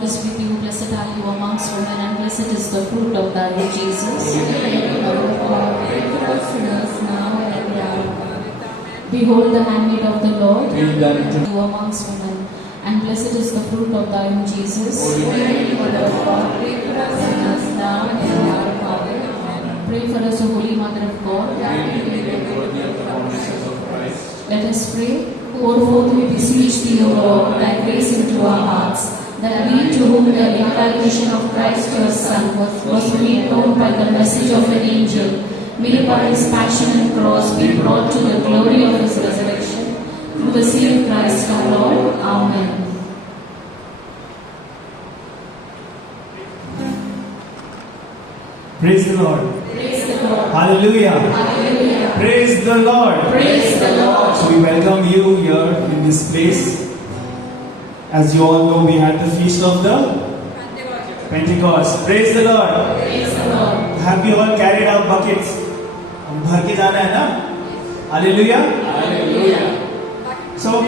Lord is with you. Blessed are you amongst women, and blessed is the fruit of thy womb, Jesus. Behold the handmaid of the Lord, you amongst women, and blessed is the fruit of thy womb, Jesus. Pray for us, O Holy Mother of God. Let us pray. Pour forth, we beseech thee, O Lord, thy grace into our hearts, that we, to whom the incarnation of Christ your Son was made known by the message of an angel, may by his passion and cross be brought to the glory of his resurrection. Through the same Christ our Lord. Amen. Praise the Lord. Praise the Lord. Hallelujah. Hallelujah. Praise the Lord. Praise the Lord. So we welcome you here in this place. As you all know, we had the feast of the Pentecost. Praise the Lord. Praise the Lord. Have you all carried out buckets? हम भर के जाना है ना? Hallelujah. Hallelujah. So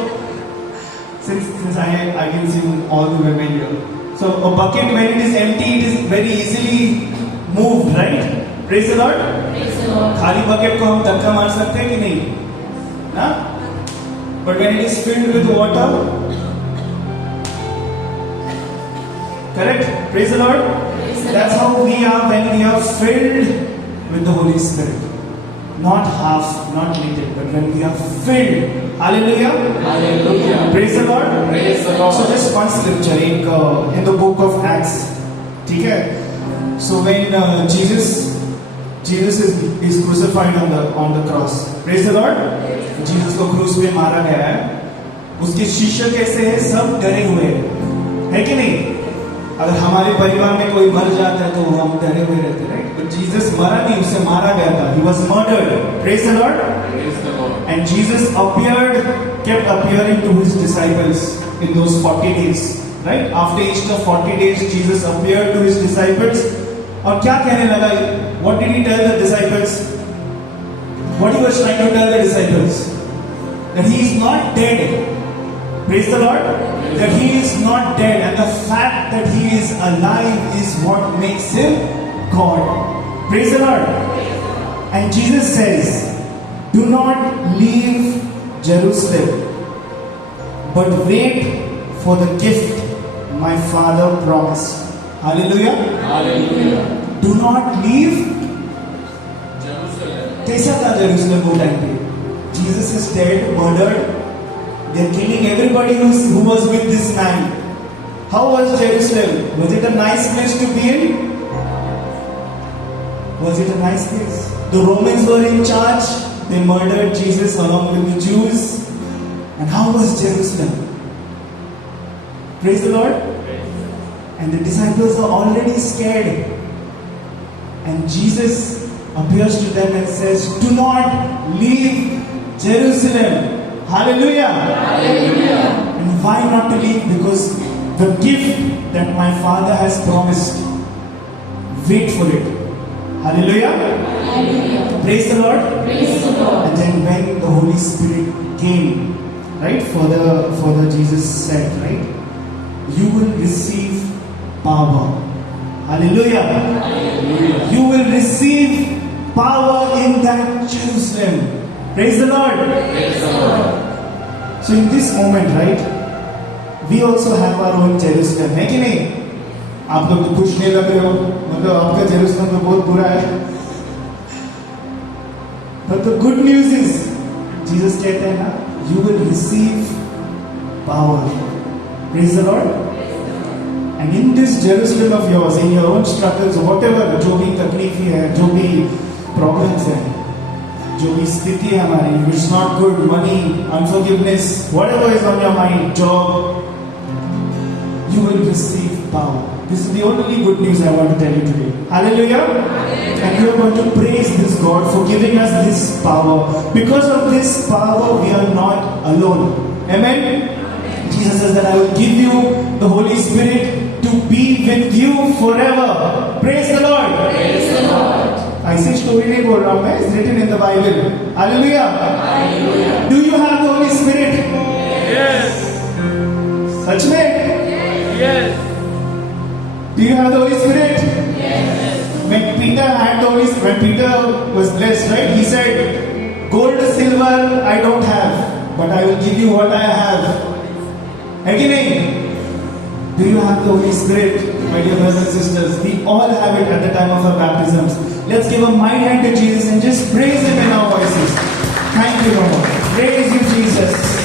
since I can see all the women here. So a bucket, when it is empty, it is very easily moved, right? Praise the Lord. Praise the Lord. खाली बकेट को हम धक्का मार सकते हैं कि नहीं? ना? But when it is filled with water, correct? Praise the Lord. Praise the That's how we are when we are filled with the Holy Spirit. Not half, not little, but when we are filled. Hallelujah. Hallelujah. Praise the Lord. Praise the Lord. So just one scripture in the book of Acts. ठीक है? So when Jesus is crucified on the cross. Praise the Lord. Jesus को क्रूस पे मारा गया है. उसके शिष्य कैसे हैं? सब डरे हुए हैं. है कि नहीं? अगर हमारे परिवार में कोई मर जाता है तो हम डरे हुए रहते हैं, राइट? But Jesus मरा नहीं, उसे मारा गया था. He was murdered. Praise the Lord. Praise the Lord. And Jesus kept appearing to his disciples in those 40 days. Right? After Easter 40 days, Jesus appeared to his disciples. और क्या कहने लगा? What did he tell the disciples? What he was trying to tell the disciples? That he is not dead. Praise the Lord. That he is not dead. And the fact that he is alive is what makes him God. Praise the Lord. And Jesus says, do not leave Jerusalem, but wait for the gift my Father promised. Hallelujah. Hallelujah. Do not leave. Jerusalem. कैसा था जेरूसलम वो टाइम पे? Jesus is dead, murdered. They are killing everybody who was with this man. How was Jerusalem? Was it a nice place to be in? Was it a nice place? The Romans were in charge. They murdered Jesus along with the Jews. And how was Jerusalem? Praise the Lord. And the disciples are already scared. And Jesus appears to them and says, do not leave Jerusalem. Hallelujah. Hallelujah. And why not to leave? Because the gift that my Father has promised, wait for it. Hallelujah. Hallelujah. Praise the Lord. Praise the Lord. And then when the Holy Spirit came, right, for the Jesus said, right, you will receive power. Hallelujah. Hallelujah. You will receive power in that Jerusalem. Praise the Lord. Praise the Lord. So in this moment, right, we also have our own Jerusalem. है कि नहीं? आप लोग तो खुश नहीं लग रहे हो, मतलब आपका जेरूसलम तो बहुत बुरा है. But the good news is, Jesus कहते हैं ना, you will receive power. Praise the Lord. And in this Jerusalem of yours, in your own struggles, whatever, जो भी तकलीफी है, जो भी problems है, जो भी स्थिति है हमारी, it's not good, money, unforgiveness, whatever is on your mind, job, you will receive power. This is the only good news I want to tell you today. Hallelujah. And you are going to praise this God for giving us this power. Because of this power, we are not alone. Amen. Jesus says that I will give you the Holy Spirit to be with you forever. Praise the Lord. Praise the Lord. ऐसी स्टोरी नहीं बोल रहा हूँ मैं. It's written in the Bible. Hallelujah. Hallelujah. Do you have the Holy Spirit? Yes. सच में? Yes. Do you have the Holy Spirit? When Peter had the Holy Spirit, when Peter was blessed, right? He said, "Gold and silver I don't have, but I will give you what I have." Again, do you have the Holy Spirit, my dear brothers and sisters? We all have it at the time of our baptisms. Let's give a mighty hand to Jesus and just praise Him in our voices. Thank you, Lord. Praise you, Jesus.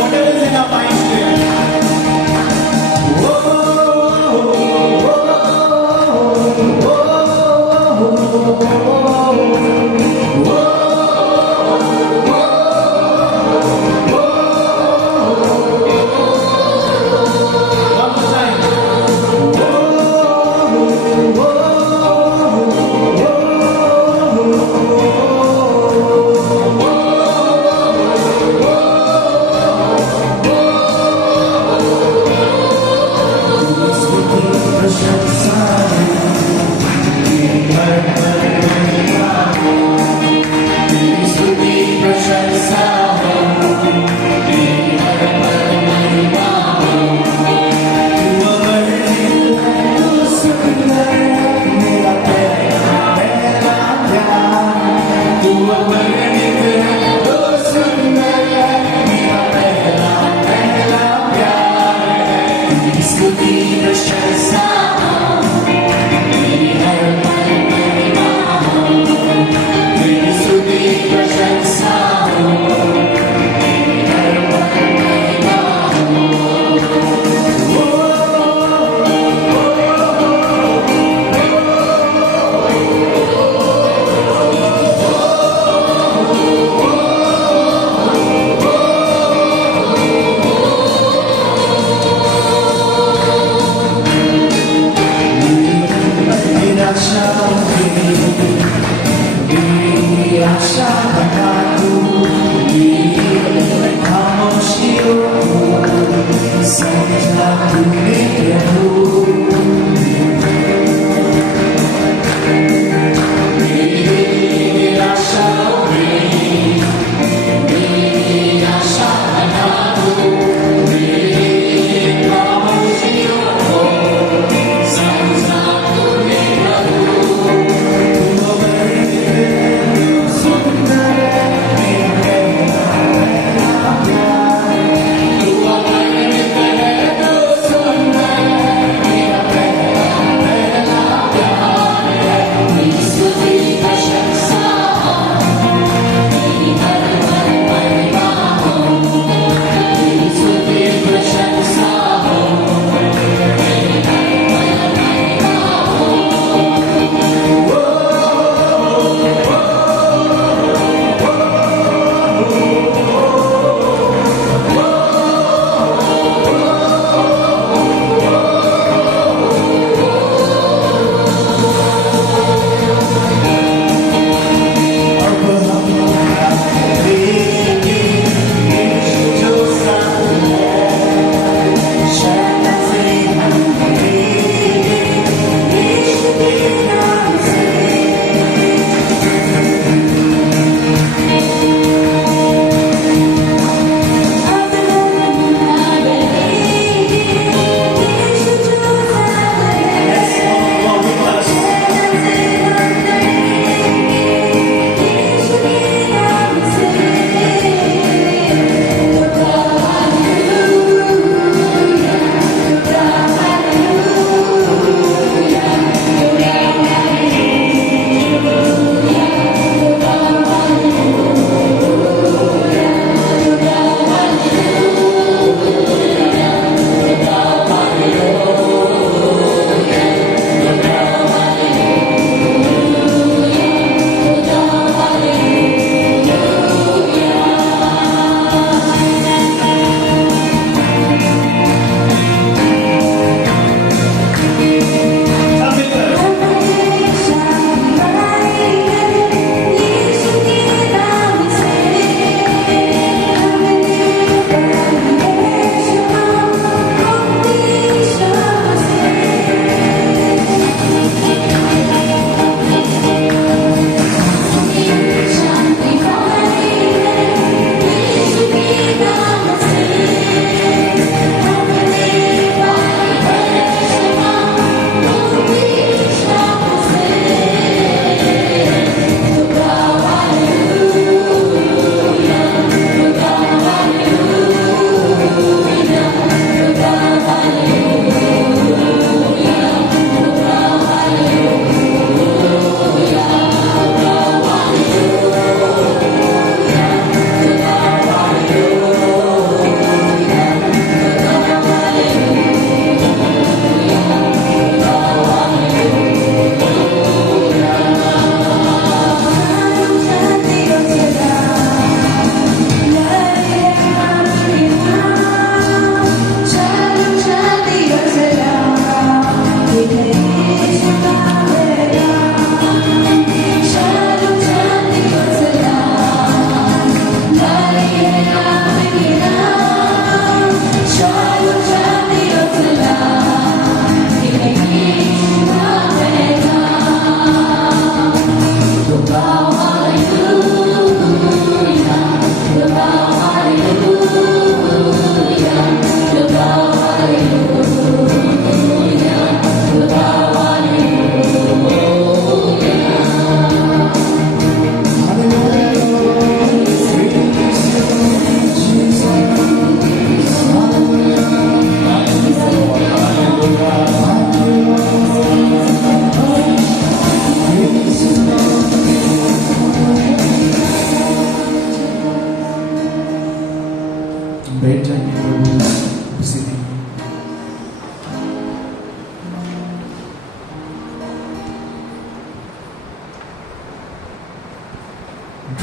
Whatever is in our minds,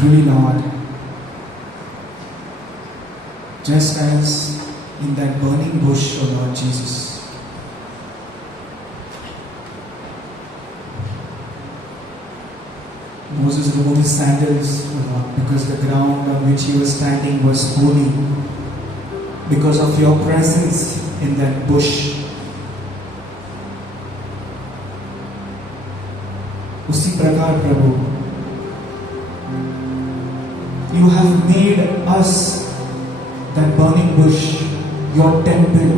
Truly, Lord, just as in that burning bush, O Lord Jesus, Moses removed his sandals, O Lord, because the ground on which he was standing was holy. Because of your presence in that bush. उसी प्रकार प्रभु, you have made us that burning bush, your temple,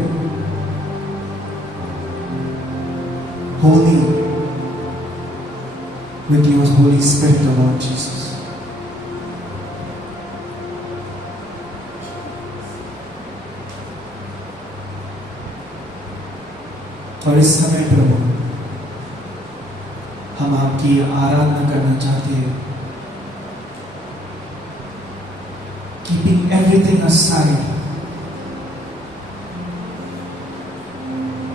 holy with your Holy Spirit, O Lord Jesus. और इस समय प्रभु हम आपकी आराधना करना चाहते हैं, keeping everything aside.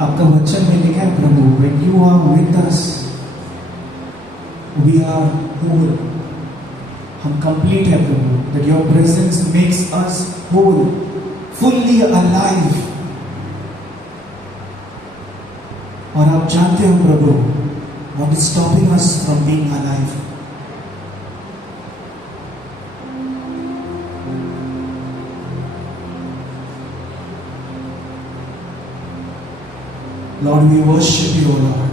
आपका वचन में लिखा है प्रभु, when you are with us, we are whole. हम complete है प्रभु, that your presence makes us whole, fully alive. और आप जानते हो प्रभु, what is stopping us from being alive? Lord, we worship you, Lord.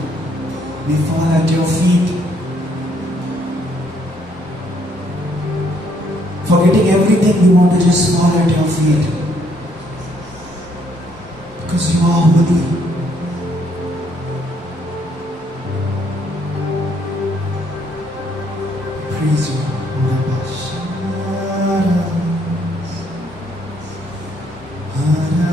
We fall at your feet, forgetting everything. We want to just fall at your feet because you are holy. Praise you. Aradhana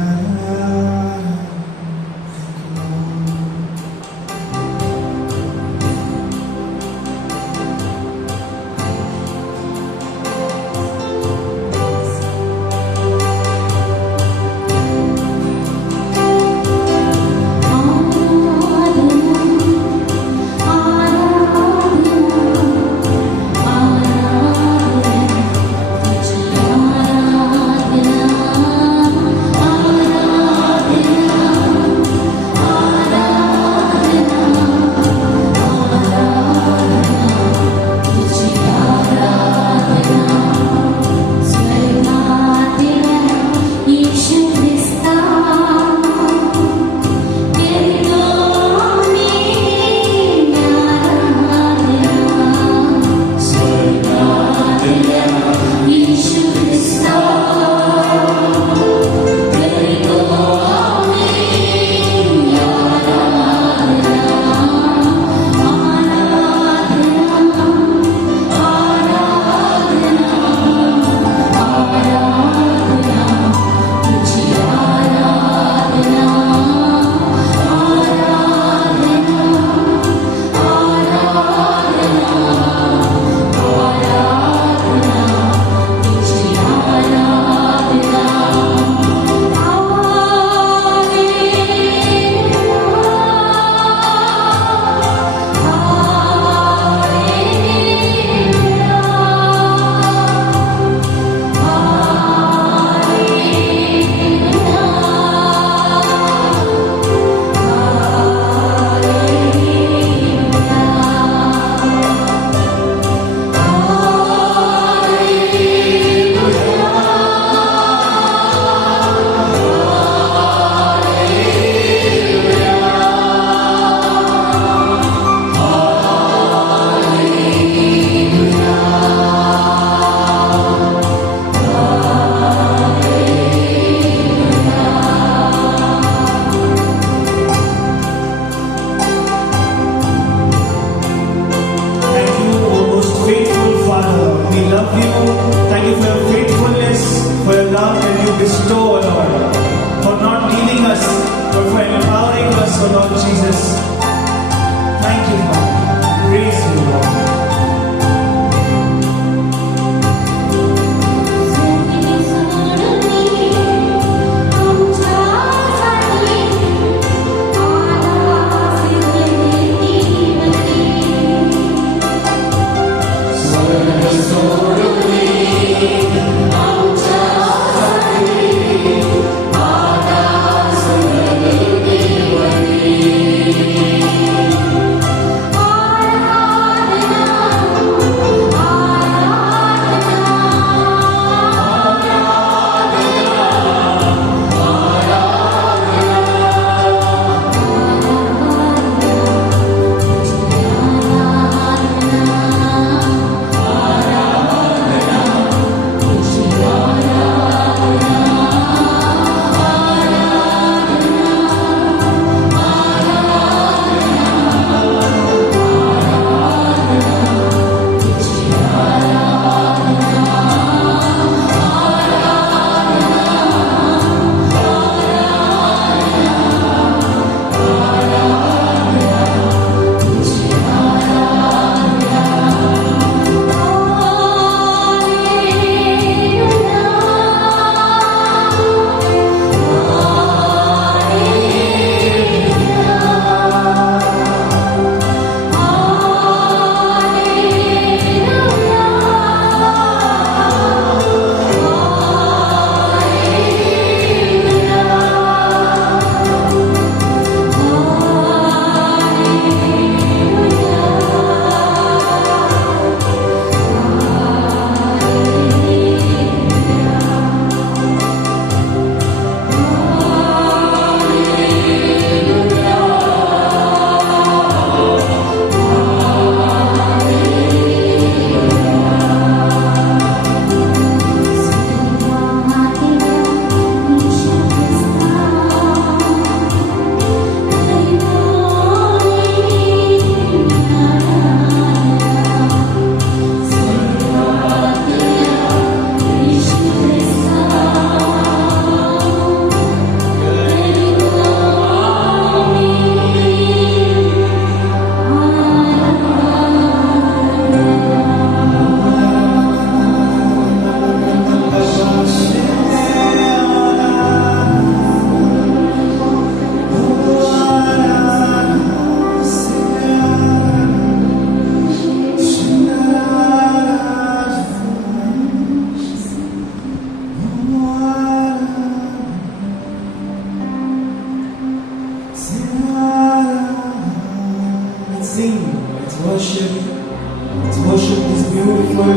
Let's worship this beautiful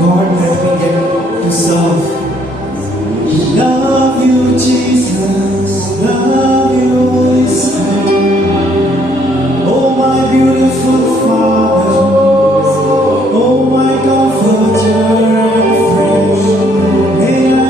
God that we get to serve. Love you, Jesus. Love you, Holy Spirit. Oh, my beautiful Father. Oh, my comforter and friend. May I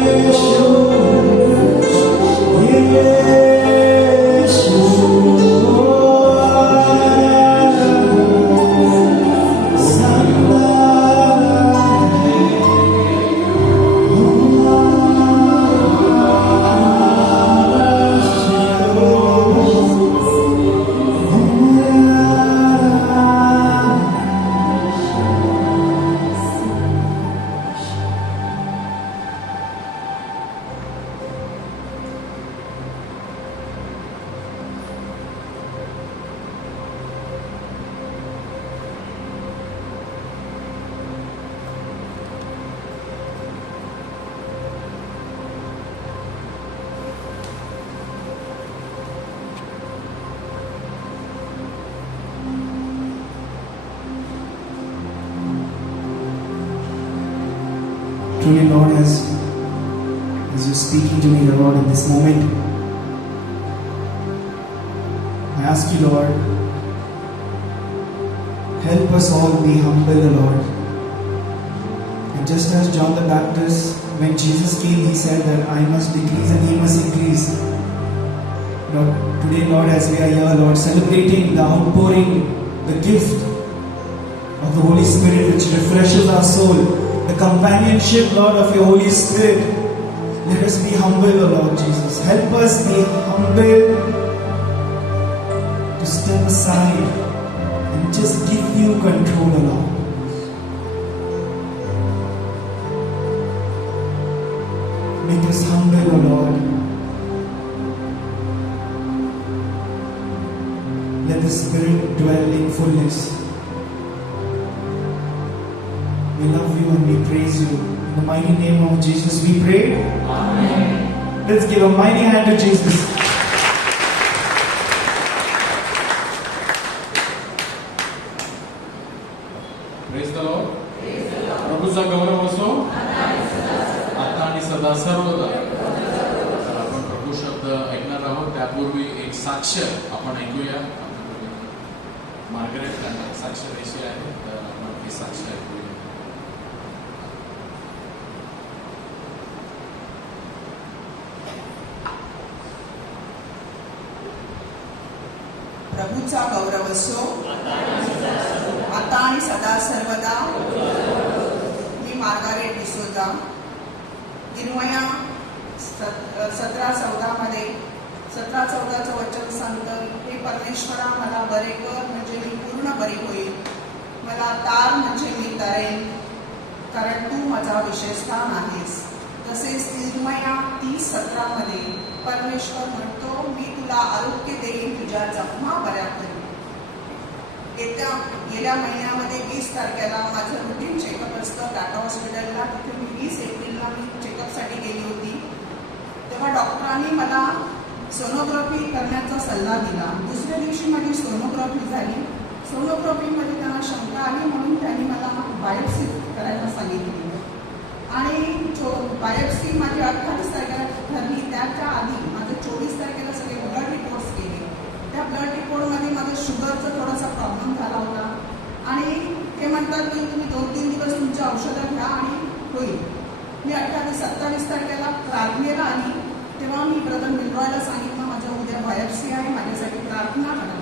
truly, Lord, as you're speaking to me, Lord, in this moment, I ask you, Lord, help us all be humble, Lord. And just as John the Baptist, when Jesus came, he said that I must decrease and he must increase. Lord, today, Lord, as we are here, Lord, celebrating the outpouring, the gift of the Holy Spirit which refreshes our soul, the companionship, Lord, of your Holy Spirit. Let us be humble, O Lord Jesus. Help us be humble to step aside and just give you control, O Lord. Make us humble, O Lord. Let the Spirit dwell in fullness. We love you and we praise you. In the mighty name of Jesus we pray. Amen. Let's give a mighty hand to Jesus. Praise the Lord. प्रभूचा गौरव असो आता आणि सदा सर्वदा. तर आपण प्रभू शब्द ऐकणार आहोत. त्यापूर्वी एक साक्ष आपण ऐकूया. मार्गरेट त्यांना साक्ष द्यायची आहे, तर आपण ही साक्ष ऐकूया. प्रभूचा गौरव असो आता आणि सदा सर्वदा. मी मार्गारेट डिसोजा. इरमया 17:14 मध्ये 17:14चं वचन सांगतं, हे परमेश्वरा मला बरे कर म्हणजे मी पूर्ण बरी होईल. मला तार म्हणजे मी तरेन, कारण तू माझा विशेषस्थान आहेस. तसेच इरमया 30:17 मध्ये परमेश्वर म्हणतो, मी तुला आरोग्य देईन, तुझ्या जखमा बऱ्या करेन. गेल्या महिन्यामध्ये 20 तारखेला माझं रुटीन चेकअप असतं टाटा हॉस्पिटलला. तिथे मी 20 एप्रिलला मी चेकअपसाठी गेली होती. तेव्हा डॉक्टरांनी मला सोनोग्राफी करण्याचा सल्ला दिला. दुसऱ्या दिवशी माझी सोनोग्राफी झाली. सोनोग्राफीमध्ये त्यांना शंका आली म्हणून त्यांनी मला बायोप्सी करायला सांगितली. आणि बायोप्सी माझी 28 तारखेला ठरली. त्याच्या आधी माझं 24 तारखेला सगळे ब्लड रिपोर्ट्स केले. त्या ब्लड रिपोर्टमध्ये माझं शुगरचा थोडासा प्रॉब्लेम झाला होता. आणि ते म्हणतात की तुम्ही 2-3 दिवस तुमची औषधं घ्या आणि होईल. मी 27 तारखेला प्रार्थनेला आली. तेव्हा मी ब्रदर मिलरॉयला सांगितलं, माझ्या उद्या बायोप्सी आहे, माझ्यासाठी प्रार्थना करा.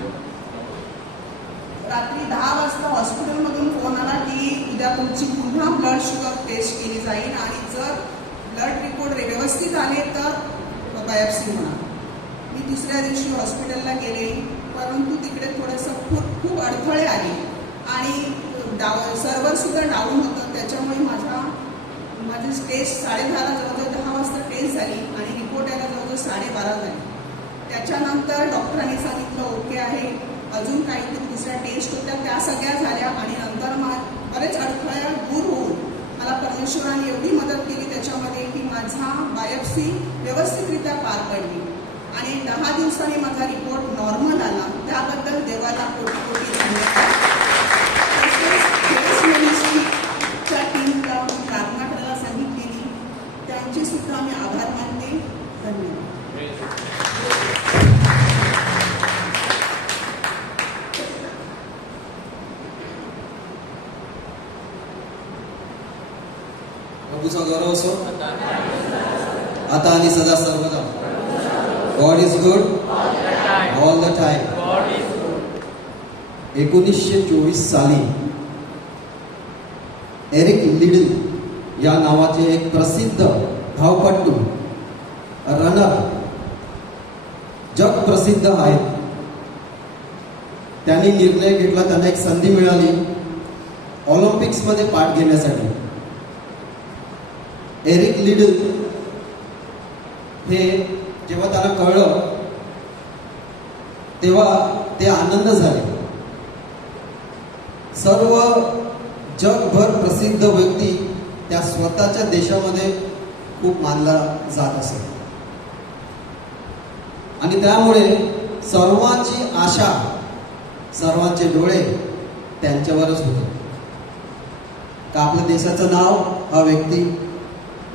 रात्री 10 वाजता हॉस्पिटलमधून फोन आला की उद्या तुमची पुन्हा ब्लड शुगर टेस्ट केली जाईल आणि जर ब्लड रिपोर्ट व्यवस्थित आले तर बायोप्सी होणार. मी दुसऱ्या दिवशी हॉस्पिटलला गेले, परंतु तिकडे थोडंसं खूप अडथळे आले आणि सर्व्हरसुद्धा डाऊन होतं. त्याच्यामुळे माझी टेस्ट 10:30ला जवळजवळ 10 वाजता टेस्ट झाली आणि रिपोर्ट यायला जवळजवळ 12:30 झाली. त्याच्यानंतर डॉक्टरांनी सांगितलं ओके आहे, अजून काहीतरी दुसऱ्या टेस्ट होत्या त्या सगळ्या झाल्या आणि नंतर बरेच अडथळे दूर होऊन मला परमेश्वराने एवढी मदत केली त्याच्यामध्ये की माझा बायोप्सी व्यवस्थितरित्या पार पडली आणि 10 दिवसांनी माझा रिपोर्ट नॉर्मल आला. त्याबद्दल देवाला कोटी कोटी धन्यवाद. प्रभूचा गौरव असो आता आणि सदा सर्वदा. God is good all the time. 1924 साली एरिक लिडल या नावाचे एक प्रसिद्ध धावपटू रनर जग प्रसिद्ध आहेत. त्यांनी निर्णय घेतला, त्यांना एक संधी मिळाली ऑलिम्पिक्समध्ये पार्ट घेण्यासाठी. एरिक लिडल हे जेव्हा त्याला कळलं तेव्हा ते आनंद झाले. सर्व जगभर प्रसिद्ध व्यक्ती त्या स्वतःच्या देशामध्ये खूप मानला जात असे आणि त्यामुळे सर्वांची आशा, सर्वांचे डोळे त्यांच्यावरच होते का आपल्या देशाचं नाव हा व्यक्ती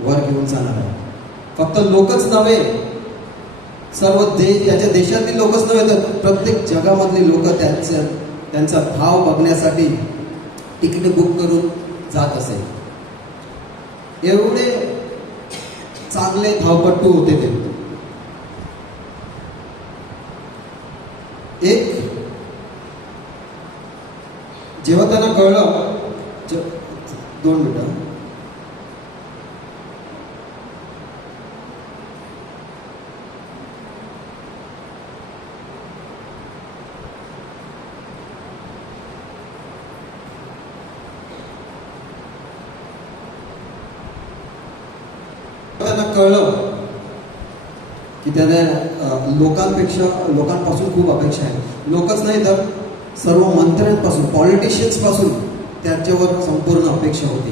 वर घेऊन जाणार आहे. फक्त लोकच नव्हे, सर्व देश, त्याच्या देशातील लोकच नव्हे तर प्रत्येक जगामधली लोक त्यांचा भाव बघण्यासाठी तिकीट बुक करून जात असे. एवढे चांगले धावपटू होते ते. एक जेव्हा त्यांना कळलं 2 मिनिटं त्यांना कळलं की त्याने लोकांपासून खूप अपेक्षा आहे. लोकच नाही तर सर्व मंत्र्यांपासून, पॉलिटिशियन्स पासून त्यांच्यावर संपूर्ण अपेक्षा होती.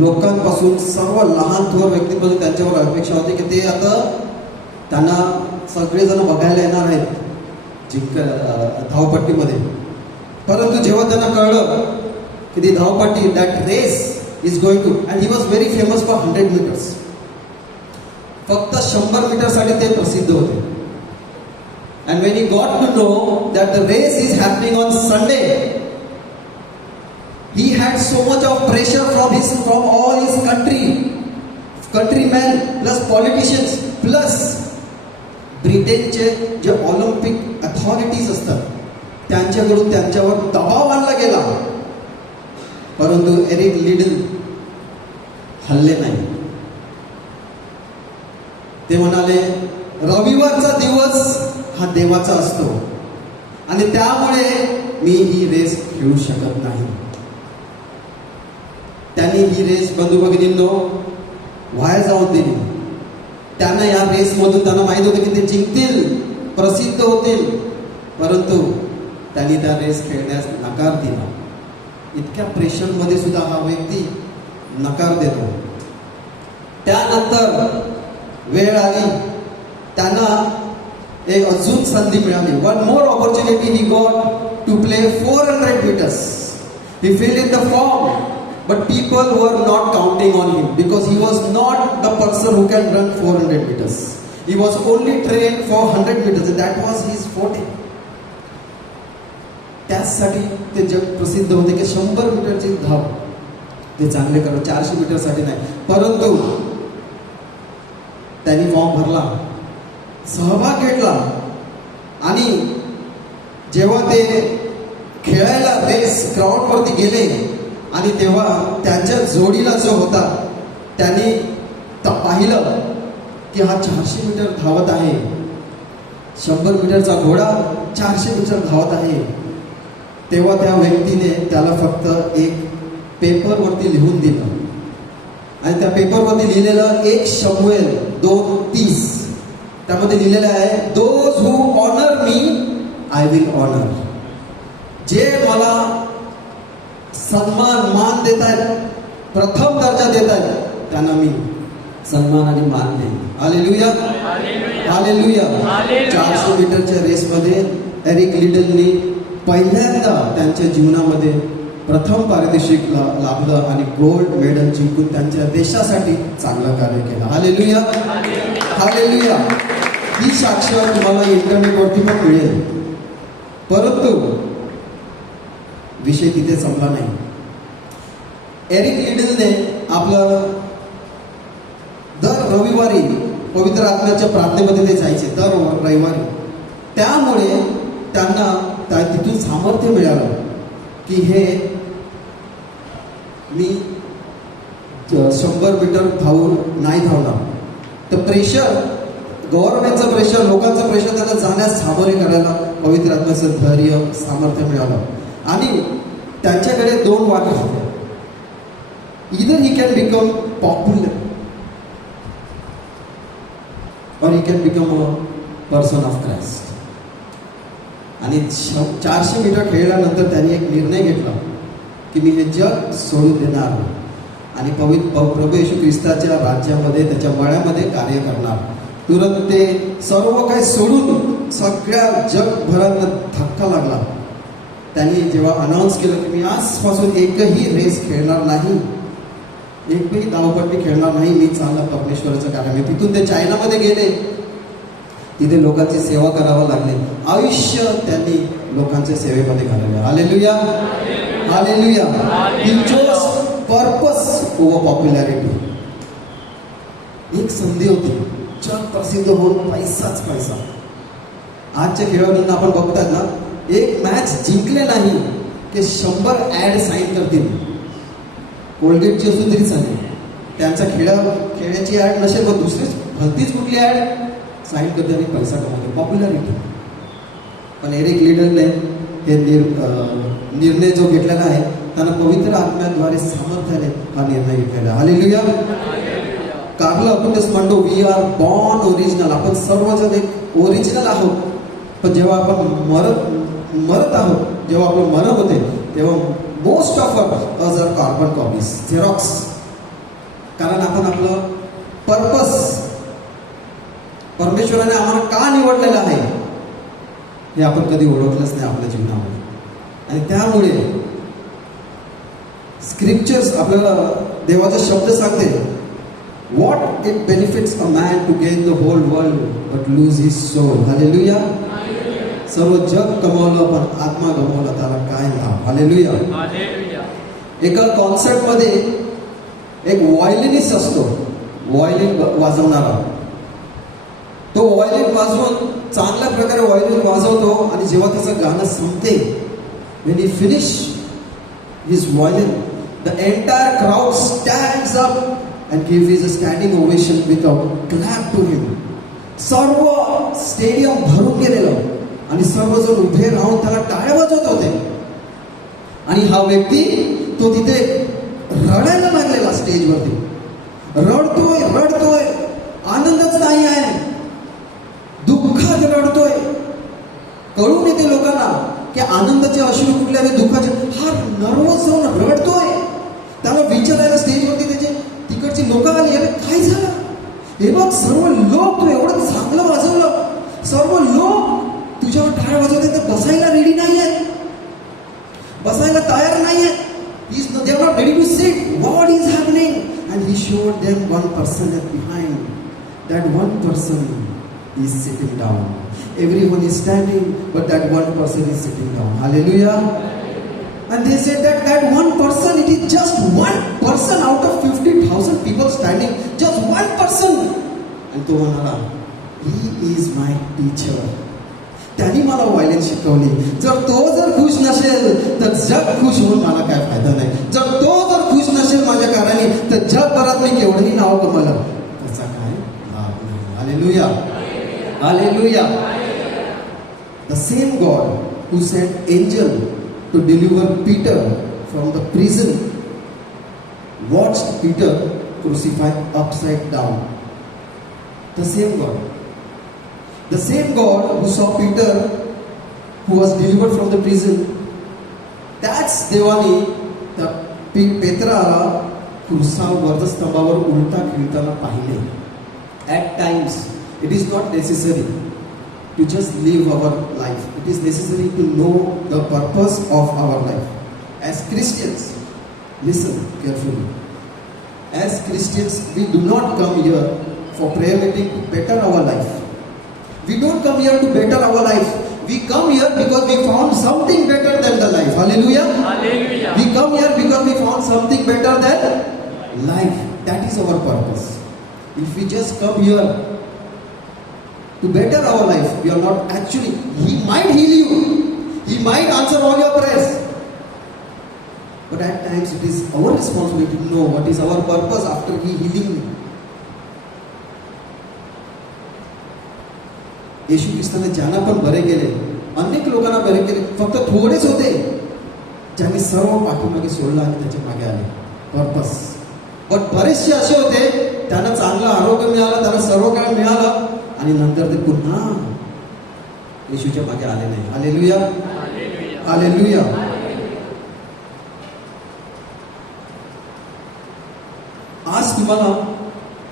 लोकांपासून, सर्व लहान थोर व्यक्तींपासून त्यांच्यावर अपेक्षा होती की ते आता त्यांना सगळेजण बघायला येणार आहेत धावपट्टीमध्ये. परंतु जेव्हा त्यांना कळलं की ती धावपट्टी, that race is going to, and he was very famous for 100 meters. फक्त 100 मीटरसाठी ते प्रसिद्ध होते. And when he got to know that the race is happening on Sunday, he had so much of pressure from all his countrymen plus politicians plus ब्रिटनचे जे Olympic authorities असतात त्यांच्याकडून त्यांच्यावर दबाव आणला गेला. परंतु एरिक लिडल हल्ले नाही. ते म्हणाले रविवारचा दिवस हा देवाचा असतो आणि त्यामुळे मी ही रेस खेळू शकत नाही. त्यांनी ही रेस बंधू भगिनींनो वाया जाऊन दिली. त्यांना या रेसमधून त्यांना माहित होतं की ते जिंकतील, प्रसिद्ध होतील, परंतु त्यांनी त्या रेस खेळण्यास नकार दिला. इतक्या प्रेशरमध्ये सुद्धा हा व्यक्ती नकार देतो. त्यानंतर वेळ आली, त्यांना एक अजून संधी मिळाली. One more opportunity he got to play 400 metres. He fill in the form, but people were not counting on him because he was not the person who can run 400 meters. He was only trained for 100 meters and that was his forte. त्यासाठी ते जग प्रसिद्ध होते की 100 मीटरची धाव ते चांगले करत, 400 मीटरसाठी नाही. परंतु त्यांनी फॉर्म भरला, सहभाग घेतला आणि जेव्हा ते खेळायला रेस ग्राउंडवरती गेले आणि तेव्हा त्यांच्या जोडीला जो होता त्यांनी पाहिलं की हा 400 मीटर धावत आहे, 100 मीटरचा घोडा 400 मीटर धावत आहे. तेव्हा त्या व्यक्तीने त्याला फक्त एक पेपरवरती लिहून दिलं आणि त्या पेपरवरती लिहिलेलं 1 शमूएल 2:30 त्यामध्ये लिहिलेलं आहे, those who honour me I will honour. जे मला सन्मान मान देत आहेत, प्रथम दर्जा देत आहेत, त्यांना मी सन्मान आणि मान देईन. Hallelujah, hallelujah. 400 मीटरच्या रेसमध्ये एरिक लिडलनी पहिल्यांदा त्यांच्या जीवनामध्ये प्रथम पारितोषिक लाभलं आणि गोल्ड मेडल जिंकून त्यांच्या देशासाठी चांगलं कार्य केलं. Hallelujah, hallelujah. ही साक्ष तुम्हाला इंटरनेटवरती पण मिळेल. परंतु विषय तिथे संपला नाही. एरिक लिडलने आपलं रविवारी पवित्र आत्म्याच्या प्रार्थनेमध्ये ते जायचे दर रविवारी. त्यामुळे त्यांना तिथून सामर्थ्य मिळालं की हे मी 100 मीटर नाही धावणार. तर प्रेशर, गव्हर्नमेंटचं प्रेशर, लोकांचं प्रेशर त्यांना जाण्यास सामोरे करायला पवित्र आत्म्याचं धैर्य, सामर्थ्य मिळालं. आणि त्यांच्याकडे 2 वाटा होत्या. इधर ही कॅन बिकम पॉप्युलर और he can become a person of Christ. आणि 400 मीटर खेळल्यानंतर त्यांनी एक निर्णय घेतला की मी हे जग सोडून देणार आणि प्रभू येशू ख्रिस्ताच्या राज्यामध्ये, त्याच्या मळ्यामध्ये कार्य करणार. तुरंत ते सर्व काही सोडून सगळ्या जगभरात धक्का लागला. त्यांनी जेव्हा अनाऊन्स केलं की मी आजपासून एकही रेस खेळणार नाही, एकही धावपट्टी खेळणार नाही, मी चालला परमेश्वराचं कार्य. मी तिथून ते चायनामध्ये गेले, तिथे लोकांची सेवा करावं लागले. आयुष्य त्यांनी लोकांच्या सेवेमध्ये घालवले. Hallelujah, hallelujah. He chose purpose over popularity. एक संधी होती, जग प्रसिद्ध होऊन पैसाच पैसा. आजच्या खेळाडूंना आपण बघतात ना, एक मॅच जिंकले नाही की 100 ॲड साईन करतील. कोलगेटची असून तरी चालेल, त्यांच्या खेळाची ॲड नसेल पण दुसरीच भलतीच कुठली ॲड साईन करते आणि पैसा कमवते. पॉप्युलॅरिटी. पण एरिक लिडलने हे निर्णय जो घेतलेला आहे, त्यांना पवित्र आत्म्याद्वारे सामर्थ्याने हा निर्णय घेतलेला आहे. हालेलुया. कार्लो अक्युइनस म्हणतो वी आर बॉर्न ओरिजिनल. आपण सर्वजण एक ओरिजिनल आहोत. पण जेव्हा आपण मरत आहोत, जेव्हा आपलं मरण होते, तेव्हा most of us are carbon copies, xerox. कारण आपण आपलं पर्पस, परमेश्वराने आम्हाला का निवडलेलं आहे हे आपण कधी ओळखलंच नाही आपल्या जीवनामध्ये. आणि त्यामुळे स्क्रिप्चर्स आपल्याला देवाचा शब्द सांगते, what it benefits a man to gain the whole world but lose his soul. Hallelujah. सर्व जग कमावलं पण आत्मा गमावला त्याला काय लाभ. हालेलुया. एका कॉन्सर्टमध्ये एक व्हायोलिनिस्ट असतो, व्हायोलिन वाजवणारा. तो व्हायोलिन वाजवून चांगल्या प्रकारे व्हायोलिन वाजवतो आणि जेव्हा त्याचं गाणं संपते, when he finish his violin, the entire crowd stands up and gives a standing ovation with a clap to him. सर्व स्टेडियम भरून गेलेलं आणि सर्वजण उभे राहून त्याला टाळ्या वाजवत होते. आणि हा व्यक्ती तो तिथे रडायला लागलेला स्टेजवरती. रडतोय, आनंदच नाही आहे, दुःखात रडतोय. कळून येते लोकांना की आनंदाचे अश्रू कुठले आणि दुःखाचे. हा नर्वस होऊन रडतोय. त्याला विचारायला स्टेजवरती त्याचे तिकडची लोक आली, अरे काय झालं? हे बघ, सर्व लोक तू एवढं चांगलं वाजवलं, सर्व लोक तुझ्यावर टाळ्या वाजवते, तर बसायला रेडी नाही आहेत, बसायला तयार नाही आहेत. They are not ready to sit. What is happening? And he showed them one person at behind. That one person is sitting down. Everyone is standing, but that one person is sitting down. Hallelujah. And they said that one person, it is just one person out of 50,000 people standing. Just one person. And तो म्हणाला, he is my teacher. त्यांनी मला व्हायोलिन शिकवली. जर तो खुश नसेल तर जग खुश होऊन मला काय फायदा नाही. जर तो खुश नसेल माझ्या कारणाने तर जगभरात मी केवढंही नाव कमवलं त्याचा काय लाभ नाही. Hallelujah, hallelujah. The same God who sent angel to deliver Peter from the prison watched Peter crucified upside down. The same God. The same God who saw Peter, who was delivered from the prison, त्याच देवाने त्या पेत्राला क्रुसावर स्तंभावर उलटा खिळताना पाहिले. At times it is not necessary to just live our life. It is necessary to know the purpose of our life. As Christians, listen carefully. As Christians, we do not come here for prayer meeting to better our life. We don't come here to better our life. We come here because we found something better than the life. Hallelujah. Hallelujah. We come here because we found something better than life. That is our purpose. If we just come here to better our life, we are not actually, He might heal you, He might answer all your prayers. But at times it is our responsibility to know what is our purpose after He healing me. येशू ख्रिस्ताने ज्यांना पण बरे केले, अनेक लोकांना बरे केले, फक्त थोडेच होते ज्यांनी सर्व पाठीमागे सोडलं आणि त्याच्या मागे आले. पर्पस. पण बरेचसे असे होते त्यांना चांगलं आरोग्य मिळालं, त्यांना सर्व काही मिळालं आणि नंतर ते पुन्हा येशूच्या मागे आले नाही. Hallelujah, hallelujah. आज तुम्हाला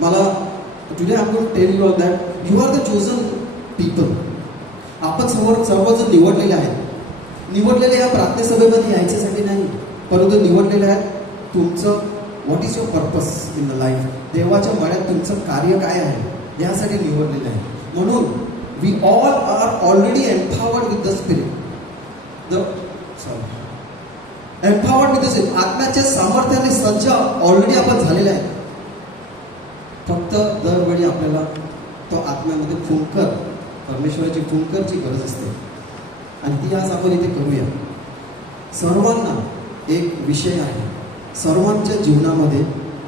मला today I am going to tell you all that you are the chosen people. आपण समोर सर्वजण निवडलेले आहेत. निवडलेले या प्रार्थनेसभेमध्ये यायच्यासाठी नाही, परंतु निवडलेले आहेत तुमचं what is your purpose in the life. देवाच्या मळ्यात तुमचं कार्य काय आहे यासाठी निवडलेलं आहे. म्हणून we all are already empowered with the Spirit. Empowered with the Spirit. आत्म्याच्या सामर्थ्याने सज्ज ऑलरेडी आपण झालेले आहे. फक्त दरवेळी आपल्याला तो आत्म्यामध्ये फुंकर, परमेश्वराची फुंकरची गरज असते आणि ती आज आपण इथे करूया. सर्वांना एक विषय आहे. सर्वांच्या जीवनामध्ये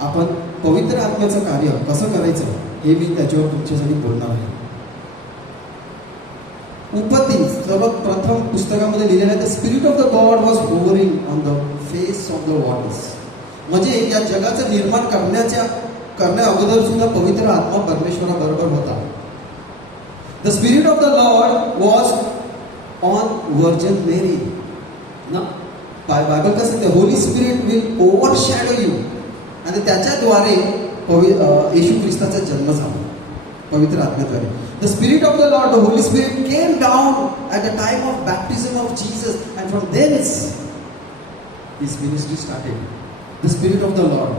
आपण पवित्र आत्म्याचं कार्य कसं करायचं हे मी त्याच्यावर तुमच्यासाठी बोलणार आहे. उत्पत्ती सर्वात प्रथम पुस्तकामध्ये लिहिलेलं आहे, the spirit of the God was hovering on the face of the waters. म्हणजे या जगाचं निर्माण करण्या अगोदर सुद्धा पवित्र आत्मा परमेश्वराबरोबर होता. The spirit of the Lord was on virgin Mary. ना बायबल कसं सांगते, Holy Spirit will overshadow you. आणि त्याच्याद्वारे येशू ख्रिस्ताचा जन्म झाला पवित्र आत्म्याद्वारे. The spirit of the Lord, the Holy Spirit came down at the time of baptism of Jesus and from thence his ministry started. The spirit of the Lord.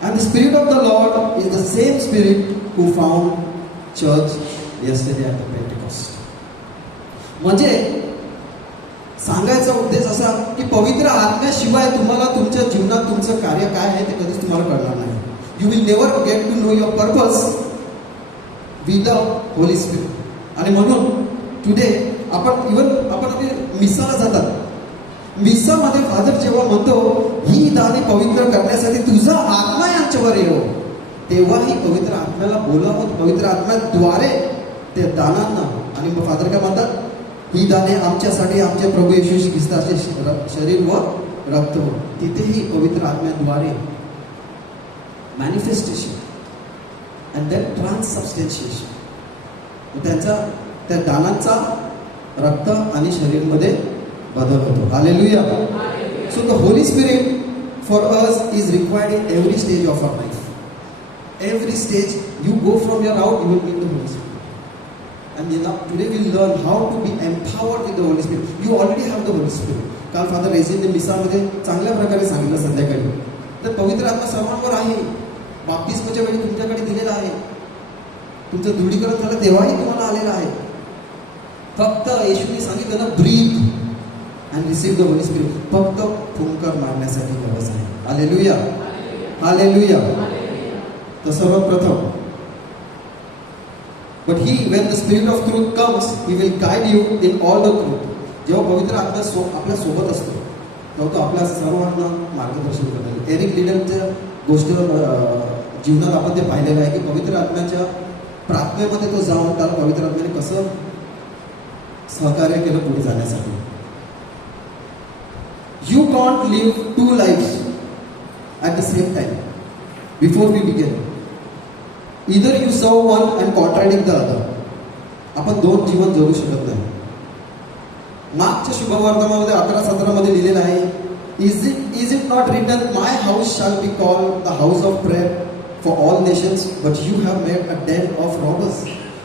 And the Spirit of the Lord is the same Spirit who found church yesterday at the Pentecost. म्हणजे सांगायचा उद्देश असा की पवित्र आत्म्याशिवाय तुम्हाला तुमच्या जीवनात तुमचं कार्य काय आहे ते कधीच तुम्हाला कळणार नाही. You will never get to know your purpose without Holy Spirit. आणि म्हणून टुडे आपण मिसाला जातात. मिसामध्ये फादर जेव्हा म्हणतो ही दाने पवित्र करण्यासाठी तुझा आत्मा यांच्यावर येऊ, तेव्हाही पवित्र आत्म्याला बोलावं. पवित्र आत्म्याद्वारे ते दानांना. आणि मग फादर काय म्हणतात, ही दाने आमच्यासाठी आमचे प्रभू येशू ख्रिस्ताचे शरीर व रक्त हो. तिथेही पवित्र आत्म्याद्वारे मॅनिफेस्टेशन अँड देन ट्रान्ससबस्टन्शिएशन. त्यांचा त्या दानांचा रक्त आणि शरीरमध्ये बदल होतो. Hallelujah. So the Holy Spirit for us is required in every stage of our life. Every stage you go from your out, you will meet the Holy Spirit. And today we will learn how to be empowered with the Holy Spirit. You already have the Holy Spirit. काल फादर रेझिनने मिसामध्ये चांगल्या प्रकारे सांगितलं संध्याकाळी. तर पवित्र आत्मा सर्वांवर आहे. बाप्तिस्माच्या वेळी तुमच्याकडे दिलेला आहे. तुमचं दृढीकरण झालं तेव्हाही तुम्हाला आलेलं आहे. फक्त येशूने सांगितलं ना, breathe and receive the Holy Spirit. फक्त फुंकर मारण्यासाठी गरज आहे. Hallelujah, hallelujah. तर सर्वप्रथम but he when the spirit of truth comes he will guide you in all the truth. जेव्हा पवित्र आत्मा आपल्या सोबत असतो तेव्हा तो आपल्या सर्वांना मार्गदर्शन करतो. एरिक लिडनच्या गोष्ट जीवनात आपण ते पाहिलेलं आहे की पवित्र आत्म्याच्या प्रार्थनेमध्ये तो जाऊन त्याला पवित्र आत्म्याने कसं सहकार्य केलं पुढे जाण्यासाठी. You can't live two lives at the same time. Before we begin, either you serve one and contradict the other. आपण दोन जीवन जगू शकत नाही. मागच्या शुभवर्तमानामध्ये 11-17 मध्ये लिहिलेलं आहे, Is it not written, my house shall be called the house of prayer for all nations, but you have made a den of robbers.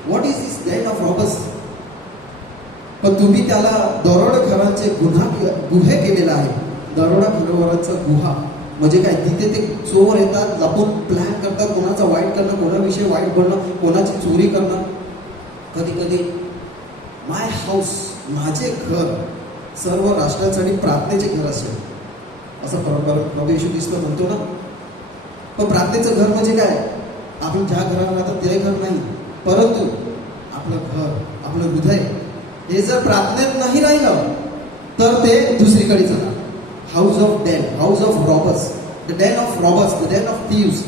What is this den of robbers? पण तुम्ही त्याला दरोडेखोरांचे गुहे केलेला आहे. दरोडेखोरांचा गुहा म्हणजे काय, तिथे ते चोर येतात, लपून प्लॅन करतात, कोणाचा वाईट करणं, कोणाविषयी वाईट बोलणं, कोणाची चोरी करणं. कधी कधी माय हाऊस, माझे घर सर्व राष्ट्रांसाठी प्रार्थनेचे घर असेल असं प्रभू येशू ख्रिस्त म्हणतो ना. पण प्रार्थनेचं घर म्हणजे काय, आपण ज्या घरात राहतो ते घर नाही, परंतु आपलं घर, आपलं हृदय हे जर प्रार्थनेत नाही राहिलं तर ते दुसरीकडे जाणार. House of den, house of robbers, the den of robbers, the den of thieves.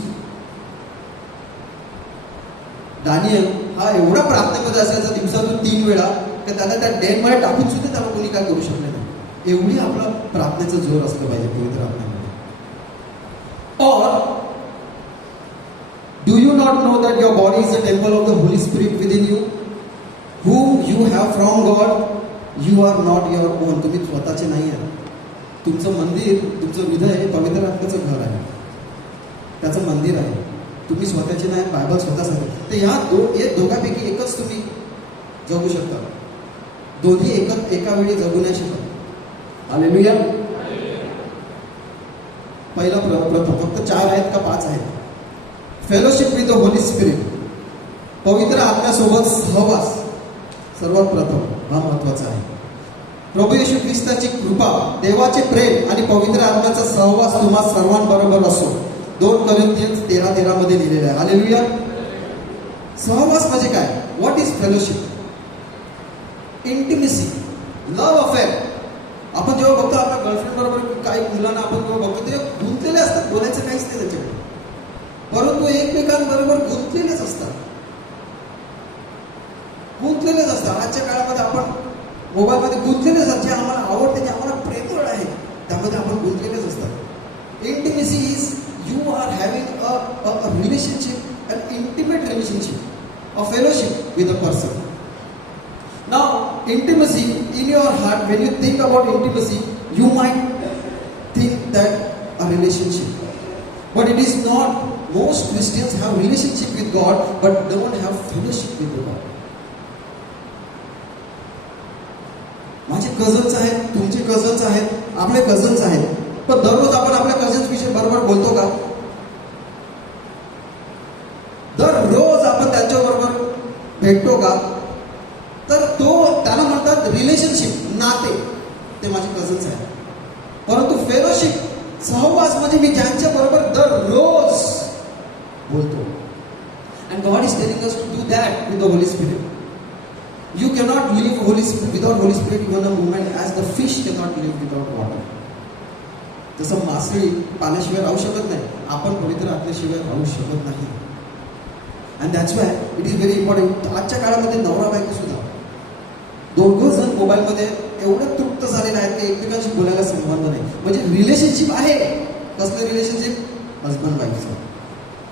Daniel हा एवढा प्रार्थनेमध्ये असायचा दिवसातून 3 वेळा की त्याला त्या डेनमध्ये टाकून सुद्धा त्याला कोणी काय करू शकले नाही. एवढी आपला प्रार्थनेचं जोर असलं पाहिजे पवित्र आत्म्यामध्ये. और do you not know that your body is the temple of the Holy Spirit within you, whom you have from God? You are not your own. तुम्ही स्वतःचे नाही आहे. तुमचं मंदिर, तुमचं हृदय पवित्र आत्म्याचं घर आहे, त्याचं मंदिर आहे. तुम्ही स्वतःचे नाही, बायबल स्वतः सांगते. तर ह्या दोघांपैकी एकच तुम्ही जगू शकता. दोन्ही एका वेळी जगू नाही शकत. हालेलुया. पहिला प्रथम फक्त 4 आहेत का 5 आहेत? Fellowship with the Holy spirit, पवित्र आत्म्यासोबत सहवास सर्वात प्रथम हा महत्वाचा आहे. प्रभू येशू ख्रिस्ताची कृपा, देवाचे प्रेम आणि पवित्र आत्म्याचा सहवास तुम्हा सर्वांबरोबर असो. 2 कोरिन्थियन्स 13:13 मध्ये लिहिलेलं आहे. हालेलुया. सहवास म्हणजे काय? What is fellowship? Intimacy, love affair. आपण जेव्हा बघतो आपल्या गर्लफ्रेंड बरोबर काही मुलांना आपण जेव्हा बघतो ते गुंतलेले असतात, बोलायचं काहीच नाही त्याच्याकडे, परंतु एकमेकांबरोबर गुंतलेलेच असतात. आजच्या काळामध्ये आपण मोबाईलमध्ये गुंतलेलेच असतात. जे आम्हाला आवडते, जे आम्हाला प्रेमळ आहे, त्यामध्ये आपण गुंतलेलेच असतात. Intimacy is you are having a relationship, an intimate relationship, a fellowship with a person. Now, intimacy in your heart, when you think about intimacy, you might think that a relationship. But it is not. Most Christians have relationship with God, but don't have fellowship with God. माझे कझन्स आहेत, तुमचे कझन्स आहेत, आपले कझन्स आहेत, पण दररोज आपण आपल्या कझन्स विषयी बरोबर बोलतो का? दररोज आपण त्यांच्याबरोबर भेटतो का? तर त्याला म्हणतात रिलेशनशिप, नाते. ते माझे कझन्स आहेत. परंतु फेलोशिप, सहवास म्हणजे मी ज्यांच्या बरोबर दररोज बोलतो. And God is telling us to do that with the Holy Spirit. You cannot live without Holy Spirit even a moment, as the fish cannot live without water. जसं मासळी पाण्याशिवाय राहू शकत नाही, आपण पवित्र आत्म्याशिवाय राहू शकत नाही. And that's why it is very important. आजच्या काळामध्ये नवरा बायको सुद्धा दोघं जण मोबाईलमध्ये एवढं तृप्त झालेलं आहे की एकमेकांशी बोलायला संबंध नाही. म्हणजे रिलेशनशिप आहे. कसलं रिलेशनशिप? हजबंड वाईफचं,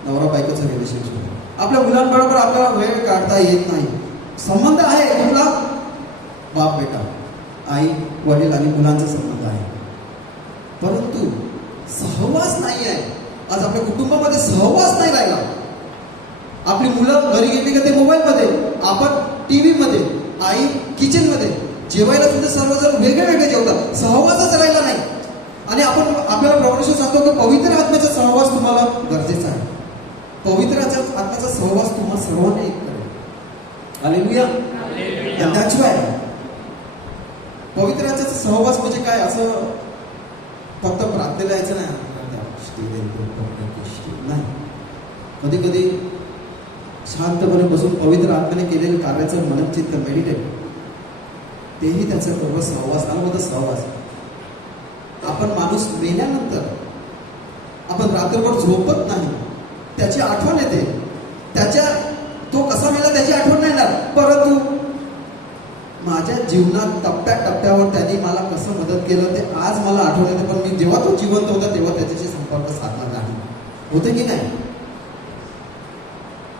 नवरा बायकोचं रिलेशनशिप. आपल्या मुलांबरोबर आपल्याला वेळ काढता येत नाही. संबंध आहे कुठला? बाप बेटा, आई वडील आणि मुलांचा संबंध आहे, परंतु सहवास नाही आहे. आज आपल्या कुटुंबामध्ये सहवास नाही राहिला. आपली मुलं घरी गेली का ते मोबाईलमध्ये, आपण टीव्ही मध्ये, आई किचन मध्ये, जेवायला सुद्धा सर्वजण वेगळे वेगळे जेवतात. सहवासच राहिला नाही. आणि आपण आपल्याला प्रभू सांगतो की पवित्र आत्म्याचा सहवास तुम्हाला गरजेचा आहे. पवित्र आत्म्याचा सहवास तुम्हाला सर्वांना एक करेल. हालेलुया. And that's why पवित्र आत्म्याचा सहवास म्हणजे काय? असं फक्त प्रार्थनेला यायचं नाही. कधी कधी शांतपणे बसून पवित्र आत्म्याने केलेल्या कार्याचं मनचिंतन, मेडिटेट, तेही त्याचा सर्व सहवास, अनुभव सहवास. आपण माणूस मेल्यानंतर आपण रात्रभर झोपत नाही, त्याची आठवण येते. तो कसा मेला त्याची आठवण नाही येणार, परंतु माझ्या जीवनात टप्प्याटप्प्यावर त्यांनी मला कसं मदत केलं ते आज मला आठवण येते. पण मी जेव्हा तो जिवंत होता तेव्हा त्याच्याशी संपर्क साधला नाही. होते की नाही?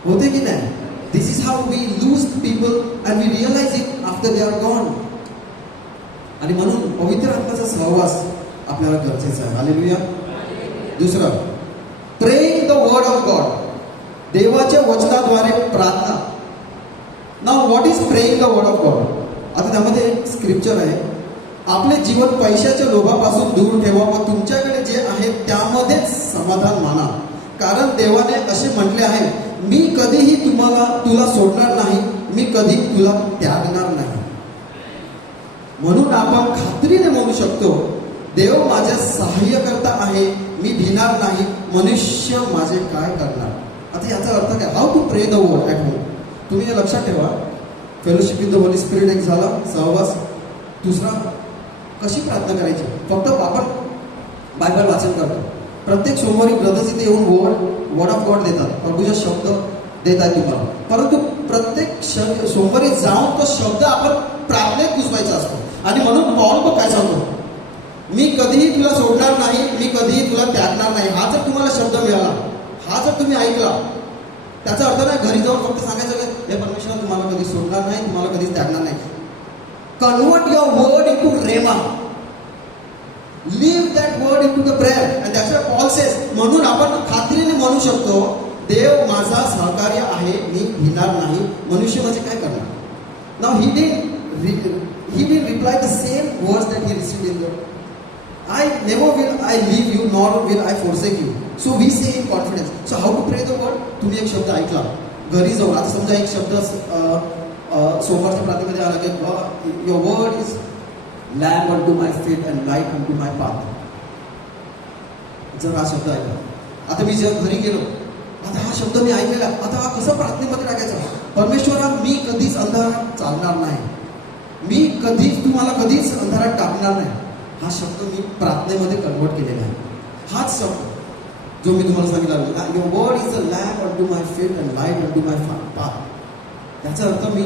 होते की नाही? This is how we lose people and we realise it after they are gone. आणि म्हणून पवित्र आत्म्याचा सहवास आपल्याला गरजेचा आहे. हालेलुया. दुसरं, praying the word of God, देवाच्या वचनाद्वारे प्रार्थना. Now what is praying the word of God? आता त्यामध्ये एक स्क्रिप्चर आहे, आपले जीवन पैशाच्या लोभापासून दूर ठेवा व तुमच्याकडे जे आहे त्यामध्येच समाधान माना, कारण देवाने असे म्हटले आहे, मी कधीही तुला सोडणार नाही, मी कधी तुला त्यागणार नाही. म्हणून आपण खात्रीने म्हणू शकतो, देव माझ्या सहाय्यकर्ता आहे, मी भिणार नाही, मनुष्य माझे काय करणार. आता याचा अर्थ काय? How to pray the word at home. तुम्ही हे लक्षात ठेवा. Fellowship in the Holy Spirit एक झाला, सहवास. दुसरा, कशी प्रार्थना करायची? फक्त आपण बायबल वाचन करतो. प्रत्येक सोमवारी ब्रदर्स इथे येऊन वर्ड ऑफ गॉड देतात, प्रभूचे शब्द देतात तुम्हाला. परंतु प्रत्येक सोमवारी जाऊन तो शब्द आपण प्रार्थनेत घुसवायचा असतो. आणि म्हणून पॉल पण काय सांगतो, मी कधीही तुला सोडणार नाही, मी कधीही तुला त्यागणार नाही. हा जर तुम्हाला शब्द मिळाला, हा जर तुम्ही ऐकला, त्याचा अर्थ नाही घरी जाऊन फक्त सांगायचं हे परमेश्वर तुम्हाला कधी सोडणार नाही, तुम्हाला कधीच त्यागणार नाही. Convert your word into rhema. Live that word into the prayer. And that's why Paul says. म्हणून आपण खात्रीने म्हणू शकतो, देव माझा सहकार्य आहे, मी भिणार नाही. मनुष्य म्हणजे काय करणार? नाव ही didn't reply the same words that he received in the I never will I leave you nor will I forsake you. So we say in confidence. So how to pray the word? तुम्ही एक शब्द ऐकला, घरी जाऊन आता समजा एक शब्द सोमवारच्या प्रार्थनेमध्ये आला की your word is lamp unto my feet and light unto my path. जर हा शब्द ऐकला, आता मी जर घरी गेलो, आता हा शब्द मी ऐकलेला, आता हा कसा प्रार्थनेमध्ये टाकायचा? परमेश्वरा, मी कधीच अंधारात चालणार नाही, मी कधीच तुम्हाला कधीच अंधारात टाकणार नाही. हा शब्द मी प्रार्थनेमध्ये कन्वर्ट केलेला आहे. हाच शब्द जो मी तुम्हाला सांगितला, your word is a lamp unto my feet and light unto my path. त्याचा अर्थ मी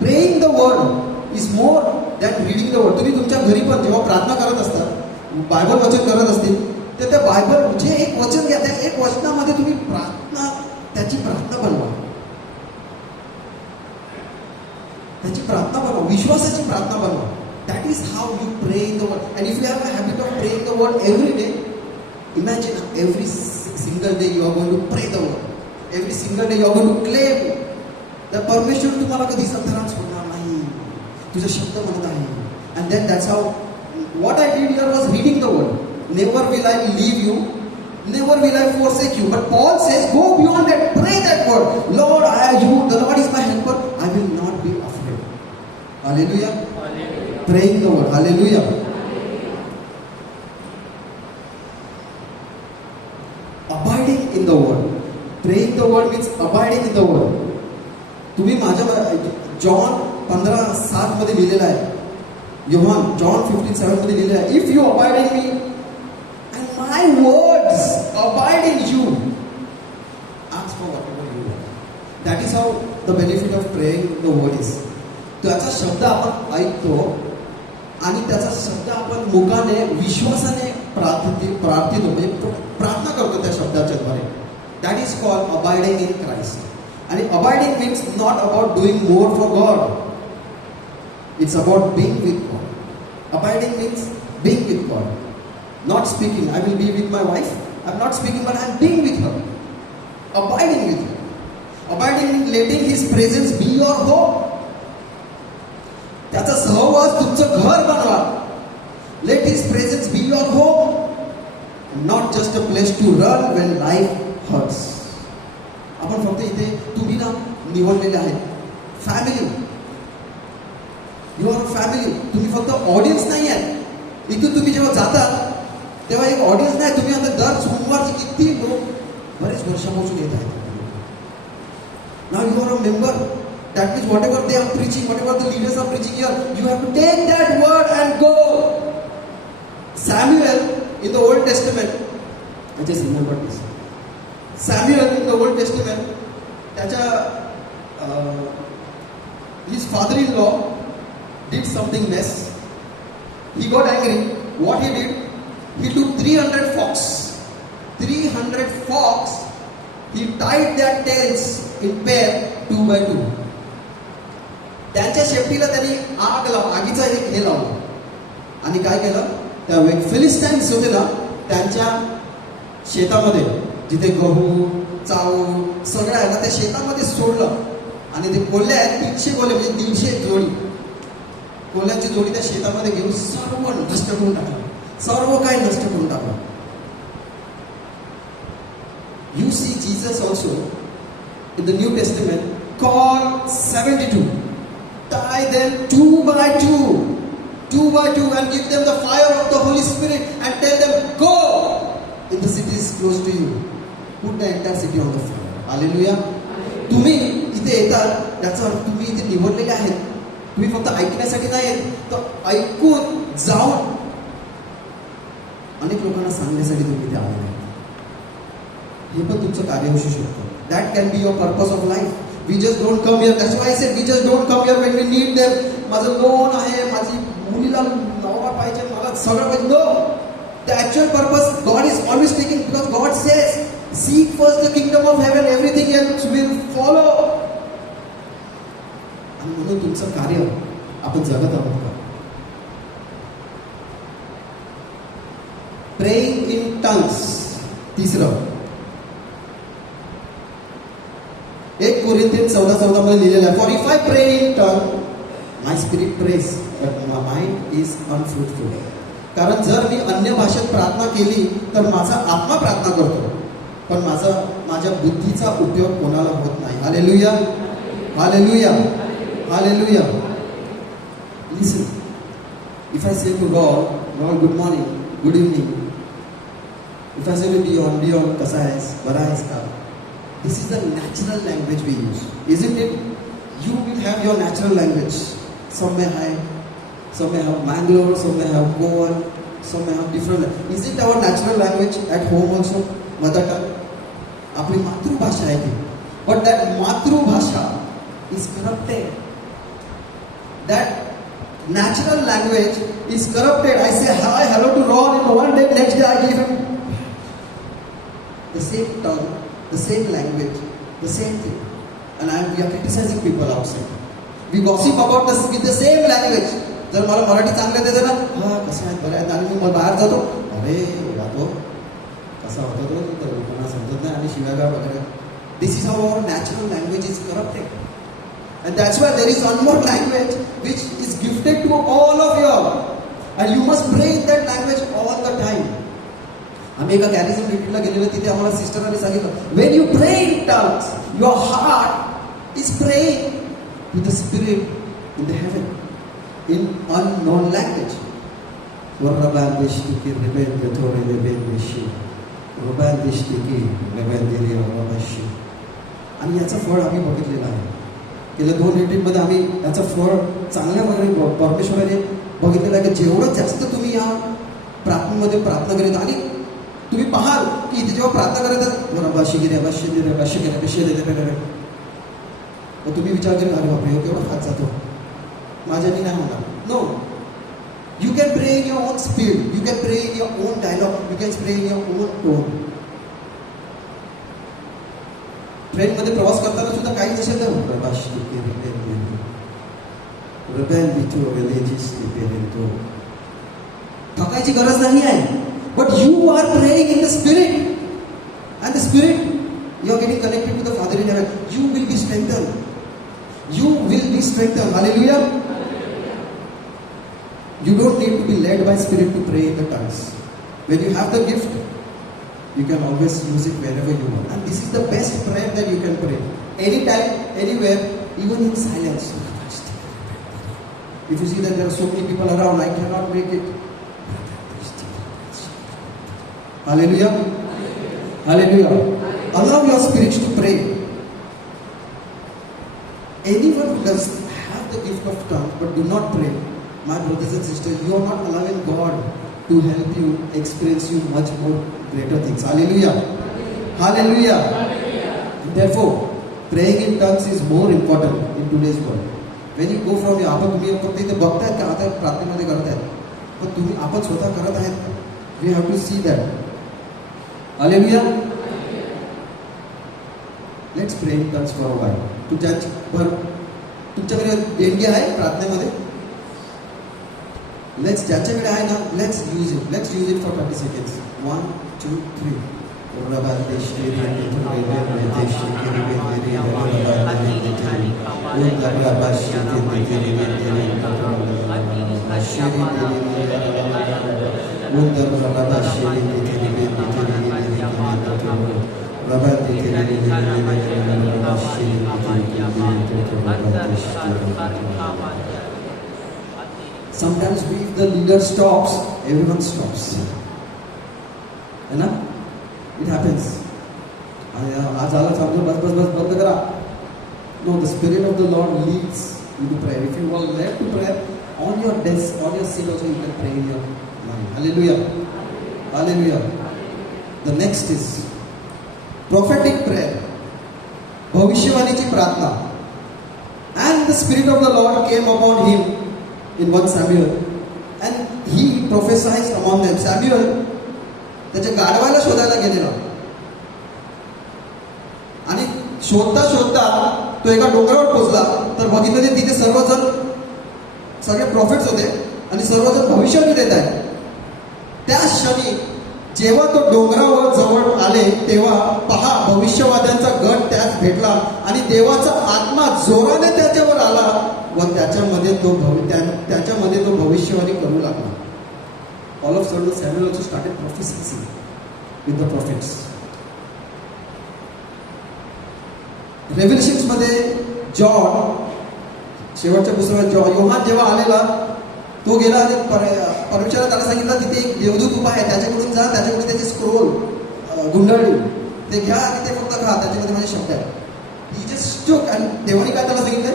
praying the word is more than reading the word. तुम्ही तुमच्या घरी पण जेव्हा प्रार्थना करत असतात, बायबल वचन करत असतील, तर त्या बायबल जे एक वचन घ्या, त्या एक वचनामध्ये तुम्ही प्रार्थना, त्याची प्रार्थना बनवा, त्याची प्रार्थना बनवा, विश्वासाची प्रार्थना बनवा. That is how you pray in the word. And if you have a habit of praying the word every day, imagine every single day you are going to pray the word. Every single day you are going to claim that परमेश्वर तुम्हाला कधीच अंतरात सोडणार नाही, तुझा शब्द म्हणत आहे. And then that's how what I did here was reading the word. Never will I leave you, never will I forsake you. But Paul says, go beyond that, pray that word. Lord, the Lord is my helper, I will not be afraid. Hallelujah. Praying the word. Hallelujah. Abiding in the word. Praying the word means abiding in the word. तुम्ही माझ्या जॉन 15:7 मध्ये लिहिलेलं आहे, योहान जॉन 15:7 मध्ये लिहिलेलं आहे, if you abide in me and my words abide in you, ask for whatever you want. That is how the benefit of praying the word is. त्याचा शब्द आपण ऐकतो आणि त्याचा शब्द आपण मुखाने विश्वासाने प्रार्थितो, म्हणजे प्रार्थना करतो त्या शब्दाच्या द्वारे. That is called abiding in Christ. आणि abiding means not about doing more for God, it's about being with God. Abiding means being with God. Not speaking, I will be with my wife. I'm not speaking, but I'm being with her. Abiding with her. Abiding means letting His presence be your home. त्याचा सहवास तुमचं घर बनवा. Let His presence be your home. Not just a place to run when life hurts. आपण फक्त इथे तुम्ही ना निवडलेले आहेत. Family. You are a family. तुम्ही फक्त ऑडियन्स नाही आहे. इथून तुम्ही जेव्हा जातात तेव्हा एक ऑडियन्स नाही, तुम्ही आता दर सोमवारची किती लोक बरेच वर्षापासून येत आहेत. Now you are a member. That means whatever they are preaching, whatever the leaders are preaching here, you have to take that word and go. Samuel in the Old Testament, I just remember this. Samuel in the Old Testament, त्याच्या his father in law did something mess. He got angry. What he did? He took 300 fox. 300 fox. He tied their tails in pair 2 by 2. त्यांच्या शेपटीला त्यांनी आगीचा एक हे लावला आणि काय केलं, त्या फिलिस्टाईन्स होते ना, त्यांच्या शेतामध्ये जिथे गहू चावू सगळं आहे ना, त्या शेतामध्ये सोडलं आणि ते कोल्हे आहेत 300 कोल्हे, म्हणजे 300 जोडी कोल्ह्यांची जोडी त्या शेतामध्ये घेऊन सर्व नष्ट करून टाकलं, सर्व काही नष्ट करून टाकलं. You see Jesus also in the new testament call 72, tie them 2 by 2 and give them the fire of the Holy Spirit and tell them go in the cities close to you. Put the entire city on the fire. Hallelujah. तुम्ही इथे येतात त्याचा अर्थ तुम्ही इथे निवडलेले आहेत. तुम्ही फक्त ऐकण्यासाठी नाही येत, तर ऐकून जाऊन अनेक लोकांना सांगण्यासाठी तुम्ही इथे आलेले आहेत. हे पण तुमचं कार्य असू शकतं. That can be your purpose of life. We just don't come here. That's why I said we just don't come here when we need them. माझं लोन आहे, माझी मुलीला नवरा पाहिजे, मला सगळं पाहिजे. No. The actual purpose God is always taking, because God says, seek first the kingdom of heaven, everything else will follow. आणि म्हणून तुमचं कार्य आपण जगत आहोत का? Praying in tongues. तिसरं, 1 कोरिन्थियन 14:14 मध्ये लिहिलेलं आहे, For if I pray in tongue, my spirit prays, but my mind is unfruitful. कारण जर मी अन्य भाषेत प्रार्थना केली तर माझा आत्मा प्रार्थना करतो, पण माझ्या बुद्धीचा उपयोग कोणाला होत नाही. Hallelujah, hallelujah, hallelujah. Listen, if I say to God, Lord, good morning, good evening. If I say to Dion, कसा आहेस, बरा आहेस का? This is the natural language we use, isn't it? You will have your natural language. Some may have Mangalore, some may have Goa, some may have different. Is it our natural language at home also? Mother tongue. आपली मातृभाषा आहे ती. But that मातृभाषा is corrupted. That natural language is corrupted. I say hi, hello to Ron, and one day, next day I give him the same tongue, the same language, the same thing. And we are criticizing people outside. We gossip about this with the same language. जर मला मराठी चांगलं देते ना, हा कसं आहेत, बरं आहेत, आणि मी मग बाहेर जातो, अरे जातो कसा होता तो, तर लोकांना समजत नाही आणि शिवागाळ वगैरे. This is how our natural language is corrupted. And that's why there is one more language which is gifted to all of you, and you must pray in that language all the time. आम्ही एका garrison मीटिंगला गेलेलो, तिथे आम्हाला सिस्टरांनी सांगितलं, when you pray in tongues, your heart is praying to the spirit in the heaven in unknown language. आणि याचं फळ आम्ही बघितलेलं आहे. गेल्या 2 मीटिंगमध्ये आम्ही याचं फळ चांगल्या प्रकारे परमेश्वराने बघितलेलं आहे, की जेवढं जास्त तुम्ही या प्रार्थनेमध्ये प्रार्थना करीत, आणि तुम्ही पाहाल की इथे जेव्हा प्रार्थना करत मग तुम्ही विचार करा, अरे बापरे तेवढं फास्ट जातो, माझ्यानी नाही होणार. No, you can pray in your own speed, you can pray in your own dialogue, you can pray in your own tone. ट्रेनमध्ये प्रवास करताना सुद्धा काही नसेल तर थकायची गरज नाही आहे. But you are praying in the spirit, and the spirit you are getting connected to the father in heaven. You will be strengthen, you will be strengthened. Hallelujah. You don't need to be led by spirit to pray in the tongues. When you have the gift, you can always use it wherever you want. And this is the best prayer that you can pray. Anytime, anywhere, even in silence. If you see that there are so many people around, I cannot make it. Hallelujah. Hallelujah. Allow your spirits to pray. Anyone who does have the gift of tongue but do not pray, my brothers and sisters, you are not allowing God to help you experience you much more greater things. Hallelujah. Hallelujah. Therefore, praying in tongues is more important in today's world. When you go from your, आपण तुम्ही फक्त इथे बघतायत का आता प्रार्थनेमध्ये करत आहेत, पण तुम्ही आपण स्वतः करत आहेत. We have to see that. Hallelujah. Let's pray in tongues for a while. तुमच्याकडे देणगी आहे प्रार्थनेमध्ये, ज्याच्याकडे आहे ना, लेट्स यूज इट फॉर 30 seconds. 1, 2, 3. Sometimes if the leader stops, everyone stops. You know? It happens. आणि आज आला सांगतो बस बस बस बंद करा. No, the spirit of the Lord leads you to prayer. If you are led to prayer on your desk, on your seat also you can pray in your mind. Hallelujah, hallelujah. The next is prophetic prayer, भविष्यवाणीची प्रार्थना. And the spirit of the Lord came upon him in 1 Samuel and he prophesied among them. Samuel त्याच्या गाढवाला शोधायला गेलेला आणि शोधता शोधता तो एका डोंगरावर पोहोचला तर बघितलं ते तिथे सर्वजण, सगळे प्रॉफिट्स होते आणि सर्वजण भविष्यवाणी देत आहेत. त्या क्षणी जेव्हा तो डोंगरावर जवळ आले तेव्हा पहा, भविष्यवाद्यांचा गट त्यास भेटला आणि देवाचा आत्मा जोराने त्याच्यावर आला व त्याच्यामध्ये तो भविष्यवाणी करू लागला. All of sudden Samuel also started prophesying with the prophets. Revelations मध्ये जॉन, शेवटच्या पुस्तकात योहान जेव्हा आलेला तो गेला आणि परमेश्वराने त्याला सांगितलं तिथे एक देवदूत उभा आहे, त्याच्याकडून जा, त्याच्याकडून त्याचे स्क्रोल गुंडाळली ते घ्या आणि ते फक्त खा, त्याच्यामध्ये माझे शब्द आहे. ही जस्ट टूक. आणि देवाने काय त्याला सांगितलं,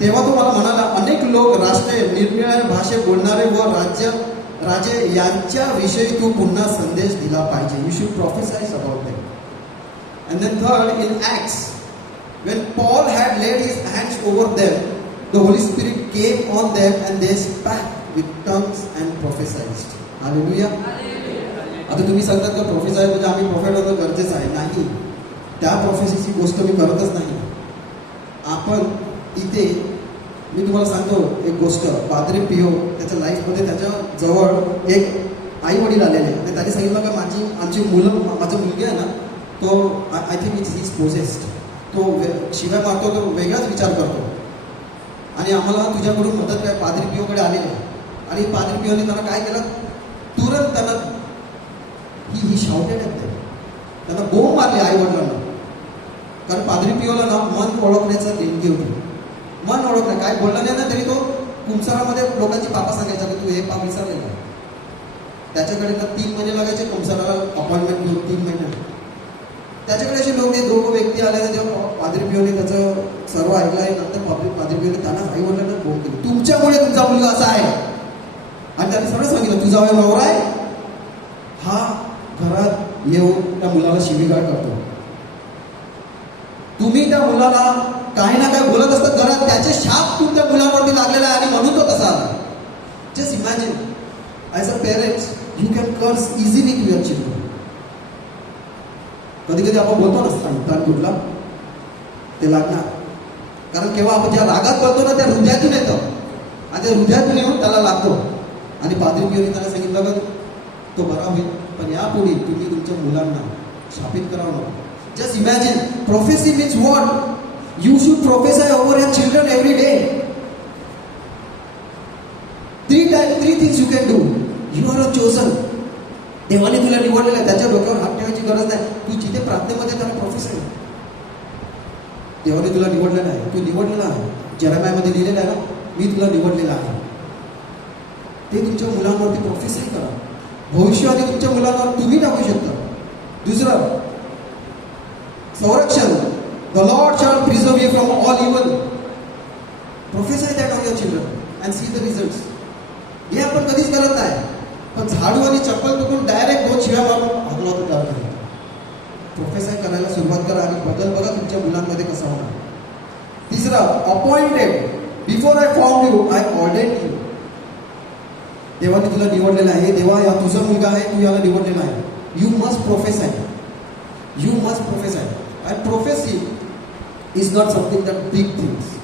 तेव्हा तो मला म्हणाला, अनेक लोक, राष्ट्रे, निरनिराळ्या भाषे बोलणारे व राजे यांच्याविषयी तू पुन्हा संदेश दिला पाहिजे. You should prophesize about them. And then third, in Acts, when Paul had laid his hands over them, the Holy Spirit came on them and they spake with tongues and prophesied. Hallelujah. आता तुम्ही सांगतात का प्रोफेसाइज म्हणजे आम्ही प्रॉफेट होणं गरजेचं आहे? नाही, त्या प्रोफेसीची गोष्ट मी करतच नाही. आपण इथे, मी तुम्हाला सांगतो एक गोष्ट, पाद्री पिओ त्याच्या लाईफमध्ये त्याच्या जवळ एक आई वडील आलेले आणि त्यांनी सांगितलं का आमची माझा मुलगी आहे ना, तो I think it's is possessed. तो शिव्या मारतो, तो वेगळाच विचार करतो आणि आम्हाला तुझ्याकडून मदत काय. पाद्री पिओकडे आलेले आणि पाद्री पिओने त्यांना काय केलं, तुरंत त्यांना ही शाउटेड आहेत, त्यांना बोंब मारली आई वडिलांना. कारण पाद्री पिओला ना मन ओळखण्याचं देणगी होती. मन ओळखणं, काय बोललं नाही ना तरी तो कुंसारामध्ये लोकांची पापा सांगायचा की तू हे पाप विसरले का. त्याच्याकडे तर 3 महिने लागायचे कुंसाराला अपॉइंटमेंट घेऊन, 3 महिने. त्याच्याकडे असे लोक, दोघं व्यक्ती आले तेव्हा पाद्री पिओने त्याचं सर्व ऐकलं आहे. नंतर पाद्री पिओने त्यांना आई वडिलांना फोन केली, तुमच्यामुळे तुमचा मुलगा असा आहे. आणि त्यांनी सगळं सांगितलं, तुझा नवरा आहे हा घरात येऊन त्या मुलाला शिवीगाळ करतो, तुम्ही त्या मुलाला काही ना काही बोलत असतात घरात, त्याचे शाप तुमच्या मुलावरती लागलेला आहे आणि म्हणून तो तसा. Just imagine, as a parents you can curse easily to your children. कधी कधी आपण बोलतो ना प्राण कुठला ते लागणार, कारण केव्हा आपण ज्या रागात बोलतो ना त्या हृदयातून येतं आणि त्या हृदयातून येऊन त्याला लागतो. आणि पाद्री पिओने त्याला सांगितलं का तो बरा होईल, पण यापुढे तुम्ही तुमच्या मुलांना शापित करावं नको. Just imagine, prophecy means what, you should prophesy over your children every day. 3 things you can do. You are a chosen. देवाने तुला निवडलेलं आहे, त्याच्या डोक्यावर हात ठेवायची गरज नाही. तू जिथे प्रार्थनेमध्ये त्याला प्रोफेसर आहे, देवाने तुला निवडलेलं आहे, तू निवडलेला आहे. जेरेमियामध्ये लिहिलेलं आहे ना, मी तुला निवडलेलं आहे. ते तुमच्या मुलांवरती प्रोफेसर करा. भविष्यवाणी तुमच्या मुलांवर तुम्ही टाकू शकता. दुसरं, संरक्षण, the Lord shall preserve you from all evil. Prophesy that on your children and see the results. हे आपण कधीच करत नाही, पण झाडू आणि चप्पल तुटून डायरेक्ट 2 शिव्या मारून हातला होतो त्यावर. प्रोफेसर करायला सुरुवात करा आणि बदल बघा तुमच्या मुलांमध्ये कसा होणार. तिसरा, appointed, before I form you I ordained you. देवाने तुला निवडलेलं आहे. देवा या तुझा मुलगा आहे, तू याला निवडलेला आहे. You must prophesy, you must prophesy. And prophecy is not something that big things.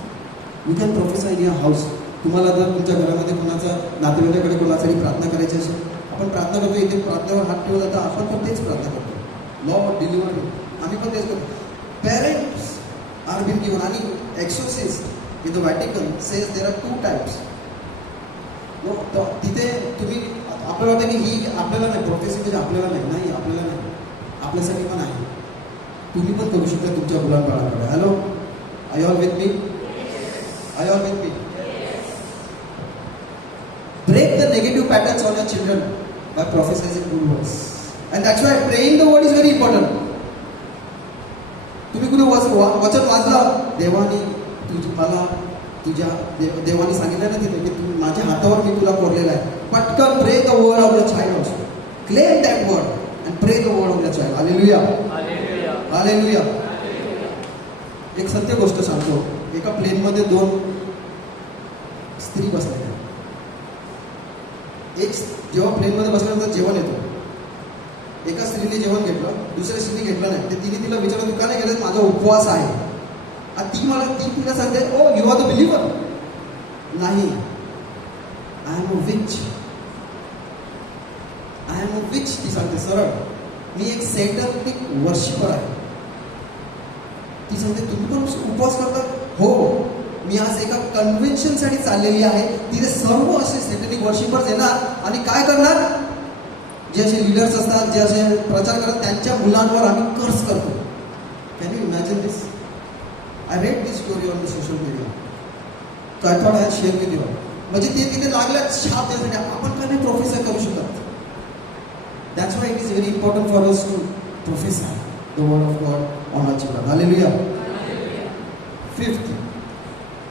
You can prophesy in your house. तुम्हाला जर तुमच्या घरामध्ये कोणाचा नातेवाईकाकडे कोणासाठी प्रार्थना करायची असेल, आपण प्रार्थना करतो, इथे प्रार्थनेवर हात ठेवला जातं, आपण पण तेच प्रार्थना करतो, लॉर्ड डिलिव्हर मी. आम्ही पण तेच करतो. Parents are been given. आणि exorcist in the Vatican says there are 2 types. तिथे तुम्ही आपल्याला वाटतं की ही आपल्याला नाही, प्रोफेसी म्हणजे आपल्याला नाही, आपल्याला नाही, आपल्यासाठी पण आहे. तुम्ही पण करू शकता तुमच्या मुलांबाळाकडे. Hello, I all with me, I all with me. Break the negative patterns on your children by prophesying good words. And that's why praying the word is very important. तुम्ही वचन वाचलं, देवाने मला तुझ्या देवाने सांगितलं ना तिथे की तू माझ्या हातावर मी तुला कोरलेला आहे. पटकन pray the word of the child also. Claim that word and pray the word of the child. Hallelujah, hallelujah. एक सत्य गोष्ट सांगतो. एका प्लेनमध्ये 2 स्त्री बसल्या. एक जेव्हा प्लेनमध्ये बसल्यानंतर जेवण येतं. एका स्त्रीने जेवण घेतलं, दुसऱ्या स्त्रीने घेतलं नाही. ते तिने तिला विचारलं, तू का नाही घेतलं? माझा उपवास आहे. ती तिला सांगते, ओ यू आर द बिलीव्हर. नाही, I am a which. I am a विच. ती सांगते सरळ, मी एक सॅटॅनिक वर्शिपर आहे. ती सांगते, तुम्ही पण उपवास करता? हो, मी आज एका कन्व्हेन्शनसाठी चाललेली आहे. तिथे सर्व असे सॅटॅनिक वर्शिपर्स येणार आणि काय करणार? जे असे लीडर्स असतात, जे असे प्रचार करतात, त्यांच्या मुलांवर आम्ही कर्स करतो. Can you imagine this? I read this story on the social media. So I thought I'll share with you. म्हणजे ते तिथे लागल्यात शाप देण्यासाठी. आपण का नाही प्रोफेसर करू शकत? That's why it is very important for us to prophesy the word of God on our children. Hallelujah. Fifth,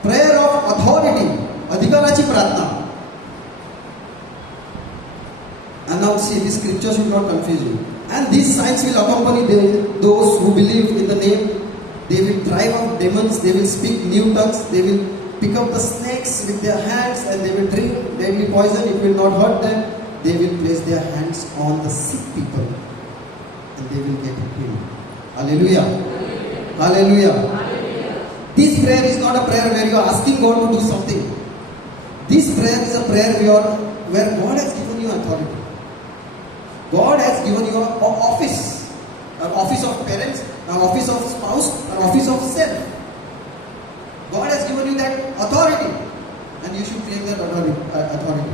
prayer of authority. अधिकाराची प्रार्थना. And now see, this scripture should not confuse you. And these signs will accompany those who believe in the name. They will drive out demons, they will speak new tongues, they will pick up the snakes with their hands, and they will drink deadly poison, it will not hurt them. They will place their hands on the sick people, and they will get healed. Hallelujah. Hallelujah. Hallelujah. This prayer is not a prayer where you are asking God to do something. This prayer is a prayer where God has given you authority. God has given you an office. An office of parents, an office of spouse, an office of self. God has given you that authority, and you should claim that authority.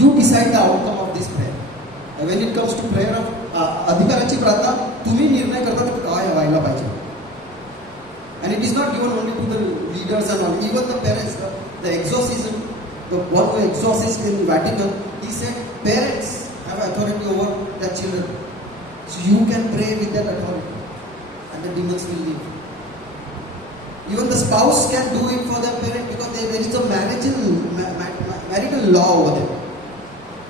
You decide the outcome of this prayer. And when it comes to prayer of अधिकाराची प्रार्थना, तुम्ही निर्णय करता की काय व्हायला पाहिजे. And it is not given only to the leaders and all, even the parents. The exorcism, the one who exorcised in Vatican, he said parents have authority over their children. So you can pray with that authority and the demons will leave. Even the spouse can do it for their parent because there is a marital law over there.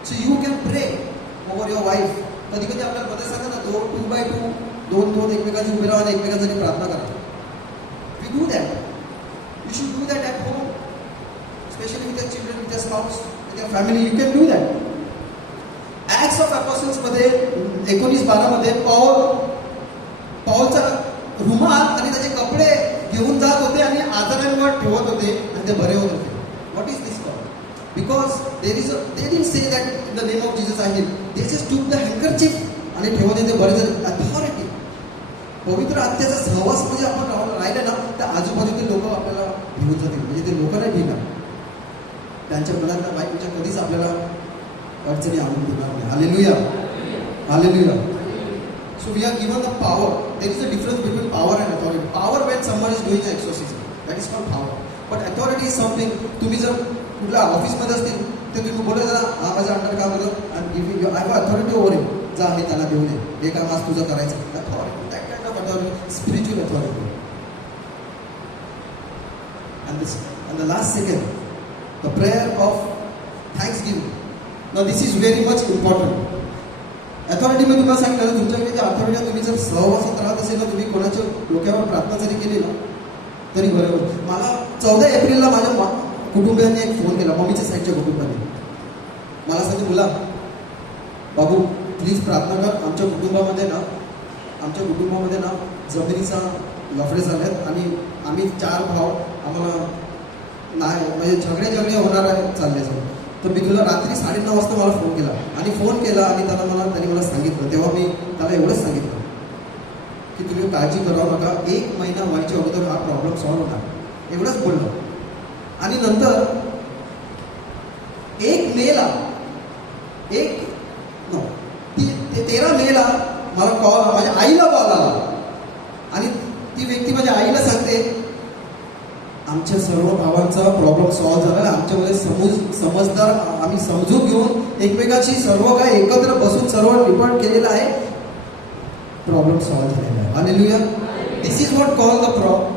So you can pray over your wife. कधी कधी आपल्याला बदल सांगा ना, 2 by 2 दोन एकमेकांची उभे राहा आणि एकमेकांसाठी प्रार्थना करा. We do that. You should do that at home, especially with your children, with your spouse, with your family. You can do that. Acts of Apostles मध्ये 19:12 मध्ये पाऊलचा रुमाल आणि त्याचे कपडे घेऊन जात होते आणि आजारांवर ठेवत होते आणि ते बरे होत होते. What is this called? Because they didn't say that in the name of Jesus I heal. They just took the handkerchief आणि ठेवत होते, बरे झाले. Authority. पवित्र आत्म्याचा सहवास म्हणजे आपण राहिलं ना, तर आजूबाजूचे लोक आपल्याला घेऊन जातील. म्हणजे ते लोक नाही घेणार, त्यांच्या मनातल्या बायकोच्या कधीच आपल्याला अडचणी आणून देणार नाही. Hallelujah, hallelujah. So we are given the power. There is a difference between power and authority. Power when someone is doing an exorcism, that is called power. But authority is something. तुम्ही जर कुठल्या ऑफिसमध्ये असतील तर तुम्ही बोलत जा, हा माझ्या अंडर काम करतो आणि giving you I have authority over him. जा हे त्याला देऊ नये, हे काम आज तुझं करायचं. Authority, that kind of authority, spiritual authority. And the last second, the prayer of thanksgiving. Now this is very much important. Authority मी तुम्हाला सांगितलं, तुमच्याकडे जे अथॉरिटी तुम्ही जर सहवासात राहत असेल ना, तुम्ही कोणाच्या डोक्यावर प्रार्थना जरी केली ना तरी बरोबर. मला 14 एप्रिलला माझ्या कुटुंबियांनी एक फोन केला, मम्मीच्या साईडच्या कुटुंबाने. मला सांगितलं, मुला बाबू प्लीज प्रार्थना कर, आमच्या कुटुंबामध्ये ना जमिनीचा लफडे झाले आहेत आणि आम्ही 4 भाव, आम्हाला नाही म्हणजे झगडे होणार आहे चालले सर. तर मी तुला रात्री 9:30 वाजता मला फोन केला आणि त्यांनी मला सांगितलं. तेव्हा मी त्याला एवढंच सांगितलं की तुम्ही काळजी करावं नका, 1 महिना व्हायच्या अगोदर हा प्रॉब्लेम सॉल्व्ह होणार, एवढंच बोललो. आणि नंतर 13 मेला मला कॉल, माझ्या आईला कॉल आला आणि ती व्यक्ती माझ्या आईला सांगते, आमच्या सर्व भावांचा प्रॉब्लेम सॉल्व्ह झाला. आमच्यामध्ये समजदार आम्ही समजून घेऊन एकमेकांशी सर्व काय एकत्र बसून सर्व रिपोर्ट केलेला आहे. प्रॉब्लेम सॉल्व्ह झालेला आहे. Hallelujah. This is what call the